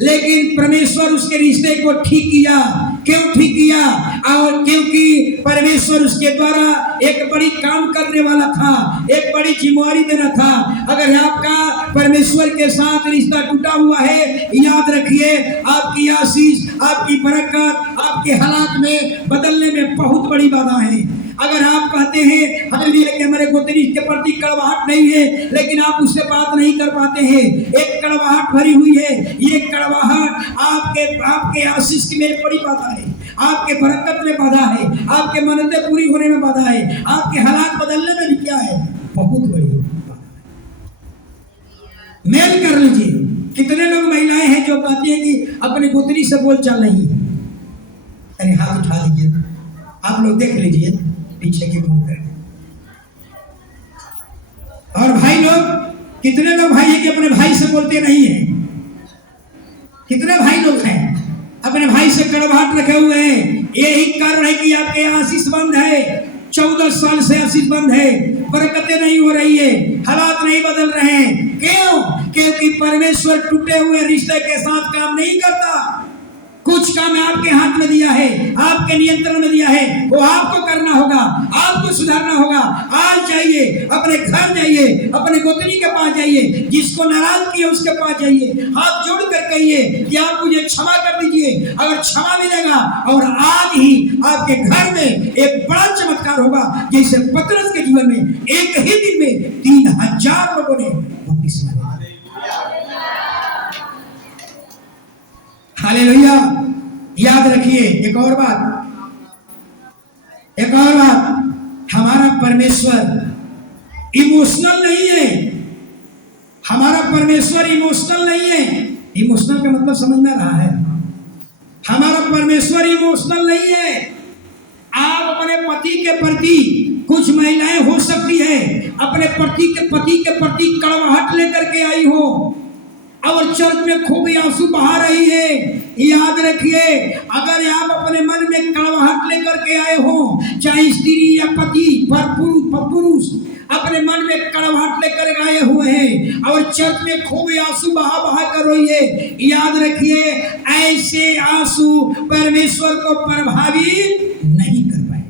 लेकिन परमेश्वर उसके रिश्ते को ठीक किया। क्यों ठीक किया? और क्योंकि परमेश्वर उसके द्वारा एक बड़ी काम करने वाला था, एक बड़ी जिम्मेवारी देना था। अगर आपका परमेश्वर के साथ रिश्ता टूटा हुआ है, याद रखिए, आपकी आशीष, आपकी बरकत, आपके हालात में बदलने में बहुत बड़ी बाधा है। अगर आप कहते हैं हालेलुया कि हमारे गोतनी के प्रति कड़वाहट नहीं है, लेकिन आप उससे बात नहीं कर पाते हैं, एक कड़वाहट भरी हुई है, ये कड़वाहट आपके आशीष की में बड़ी बाधा है, आपके बरकत में बाधा है, आपके मन्नतें पूरी होने में बाधा है, आपके हालात बदलने में भी क्या है? बहुत बड़ी बाधा है। मेल कर लीजिए। कितने लोग महिलाएं हैं जो कहती हैं कि अपने गोतनी से बोल चाल नहीं है? अरे हाथ उठा लीजिए, आप लोग देख लीजिए पीछे की मुंह करके। और भाई लोग, कितने लोग भाई हैं कि अपने भाई से बोलते नहीं हैं? कितने भाई लोग हैं अपने भाई से कड़वाहट रखे हुए हैं? यही कारण है कि आपके आशीष बंद है। 14 साल से आशीष बंद है, बरकतें नहीं हो रही है, हालात नहीं बदल रहे हैं। क्यों? क्योंकि परमेश्वर टूटे हुए रिश्ते के साथ काम नहीं करता। कुछ काम आपके हाथ में दिया है, आपके नियंत्रण में दिया है, वो आपको करना होगा, आपको सुधारना होगा। आज जाइए, अपने घर जाइए, अपने गोतनी के पास जाइए, जिसको नाराज किया उसके पास जाइए, हाथ जोड़ कर कहिए कि आप मुझे क्षमा कर दीजिए। अगर क्षमा मिलेगा और आज ही आपके घर में एक बड़ा चमत्कार होगा, जैसे पतरस के जीवन में एक ही दिन में 3000 लोगों ने बपतिस्मा लिया। हालेलुया। याद रखिए एक और बात, हमारा परमेश्वर इमोशनल नहीं है। हमारा परमेश्वर इमोशनल नहीं है। इमोशनल का मतलब समझ में आ रहा है? हमारा परमेश्वर इमोशनल नहीं है। आप अपने पति के प्रति, कुछ महिलाएं हो सकती है अपने पति के प्रति कड़वाहट लेकर के आई हो और चर्च में खूब आंसू बहा रही है। याद रखिए, अगर आप अपने मन में कड़वाहट लेकर के आए हो, चाहे स्त्री या पति पुरुष अपने मन में कड़वाहट लेकर आए हुए हैं और चर्च में खूब आंसू बहा कर रोई है, याद रखिए ऐसे आंसू परमेश्वर को प्रभावित नहीं कर पाए,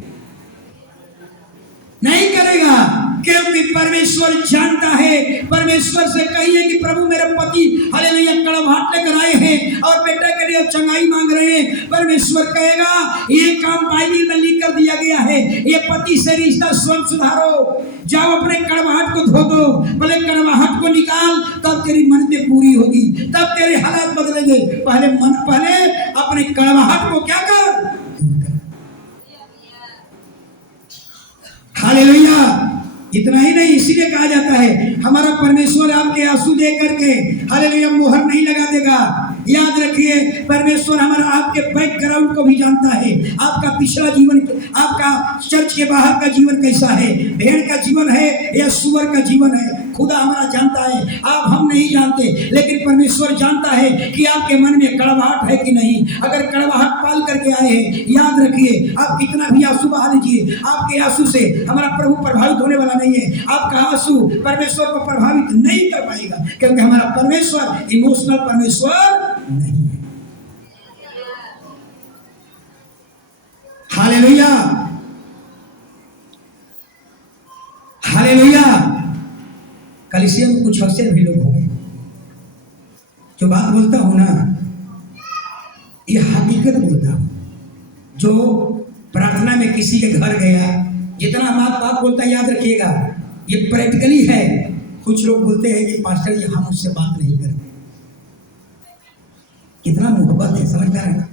नहीं करेगा, क्योंकि परमेश्वर जानता है। परमेश्वर से कहिए कि प्रभु मेरे पति हालेलुया कड़वाहट लेकर आए हैं और बेटा के लिए चंगाई मांग रहे हैं। परमेश्वर कहेगा ये काम बाइबल में लिख कर दिया गया है, ये पति से रिश्ता स्वयं सुधारो। जाओ अपने कड़वाहट को धो दो, पहले कड़वाहट को निकाल, तब तेरी मन्नतें पूरी होगी, तब तेरे हालात बदलेंगे। पहले अपने कड़वाहट को क्या कर, हालेलुया। इतना ही नहीं, इसीलिए कहा जाता है हमारा परमेश्वर आपके आंसू दे करके हालेलुया मोहर नहीं लगा देगा। याद रखिए परमेश्वर हमारा आपके बैकग्राउंड को भी जानता है, आपका पिछला जीवन, आपका चर्च के बाहर का जीवन कैसा है, भेड़ का जीवन है या सुअर का जीवन है, खुदा हमारा जानता है, आप हम नहीं जानते, लेकिन परमेश्वर जानता है कि आपके मन में कड़वाहट है कि नहीं। अगर कड़वाहट पाल करके आए हैं, याद रखिए आप कितना भी आंसू बहा लीजिए, आपके आंसू से हमारा प्रभु प्रभावित होने वाला नहीं है। आपका आंसू परमेश्वर को प्रभावित नहीं कर पाएगा, क्योंकि हमारा परमेश्वर इमोशनल परमेश्वर नहीं है। Hallelujah, hallelujah. कलीसिया में कुछ हंसे भी लोग होंगे, जो बात बोलता हूं ना ये हकीकत बोलता हूं। जो प्रार्थना में किसी के घर गया, जितना बात बोलता है याद रखिएगा ये प्रैक्टिकली है। कुछ लोग बोलते हैं कि पास्टर जी हम उससे बात नहीं करते, कितना मोहब्बत है, समझ में आ रहा है?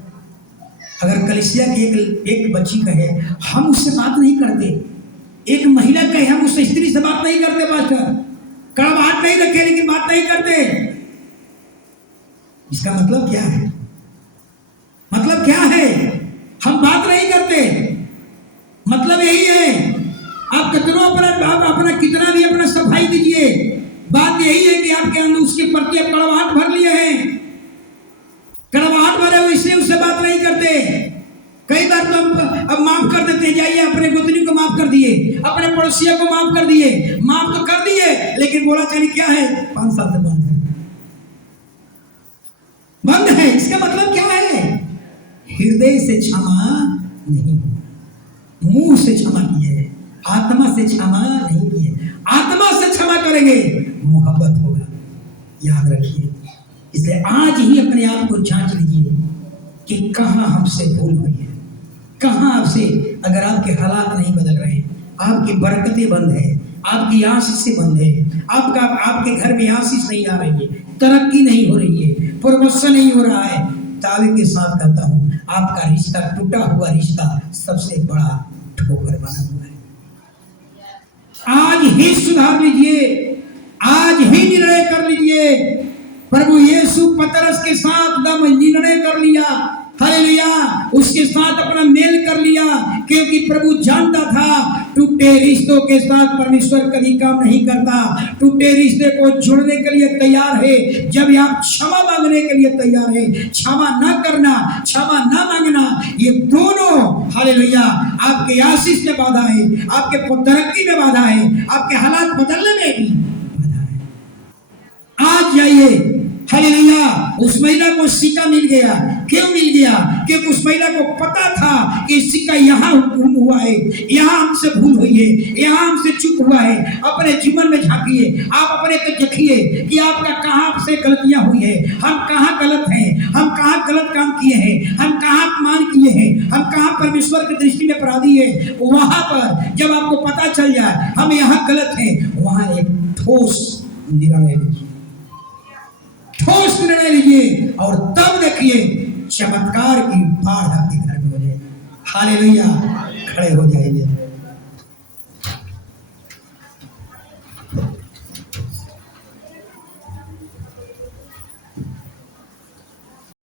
अगर कलीसिया की एक बच्ची कहे हम उससे बात नहीं करते, एक महिला कहे हम उस स्त्री से बात नहीं करते, पास्टर कड़वाहट नहीं रखे लेकिन बात नहीं करते, इसका मतलब क्या है? मतलब क्या है? हम बात नहीं करते, मतलब यही है आप कितना अपना कितना भी अपना सफाई दीजिए, बात यही है कि आपके अंदर उसके प्रति कड़वाहट भर लिए हैं, कड़वाहट भरे हुए इसलिए उससे बात नहीं करते। कई बार तो अब माफ कर देते हैं, जाइए अपने गोतनी को माफ कर दिए, अपने पड़ोसियों को माफ कर दिए, माफ तो कर दिए, लेकिन बोला चाली क्या है 5 साल से बंद है। इसका मतलब क्या है? हृदय से क्षमा नहीं, मुंह से क्षमा किए, आत्मा से क्षमा नहीं किए। आत्मा से क्षमा करेंगे मोहब्बत होगा, याद रखिए। इसलिए आज ही अपने आप को जांच लीजिए कि कहां हमसे भूल हुई है, कहां आपसे, अगर आपके हालात नहीं बदल रहे, आपकी बरकतें बंद है, आपकी आशीष बंद है, आपके घर में आशीष नहीं आ रही है, तरक्की नहीं हो रही है, प्रमोशन नहीं हो रहा है, दावे के साथ कहता हूं आपका रिश्ता, टूटा हुआ रिश्ता सबसे बड़ा ठोकर बना हुआ है। आज ही सुधार लीजिए, आज ही निर्णय कर लीजिए। प्रभु यीशु पतरस के साथ दम निर्णय कर लिया, हालेलुया, उसके साथ अपना मेल कर लिया, क्योंकि प्रभु जानता था टूटे रिश्तों के साथ परमेश्वर कभी काम नहीं करता। टूटे रिश्ते को जोड़ने के लिए तैयार है जब आप क्षमा मांगने के लिए तैयार है। क्षमा ना करना, क्षमा ना मांगना, ये दोनों हालेलुया आपके आशीष में बाधा है, आपके तरक्की में बाधा है, आपके हालात बदलने में भी बाधा है। आज जाइए हालेलुया। उस महिला को सिक्का मिल गया। क्यों मिल गया? क्योंकि उस महिला को पता था कि सिक्का यहाँ गुम हुआ है, यहाँ हमसे भूल हुई है, यहाँ हमसे चूक हुआ है। अपने जीवन में झांकिए, आप अपने को देखिए कि आपका कहाँ से गलतियां हुई है, हम कहाँ गलत हैं, हम कहाँ गलत काम किए हैं, हम कहाँ अपमान किए हैं, हम कहाँ परमेश्वर की दृष्टि में अपराधी है। वहां पर जब आपको पता चल जाए हम यहाँ गलत हैं, वहां एक ठोस निर्णय लीजिए, ठोस निर्णय लीजिए और तब देखिए चमत्कार की बाढ़ आपके घर में हो जाएगी। हालेलुया। खड़े हो जाइए।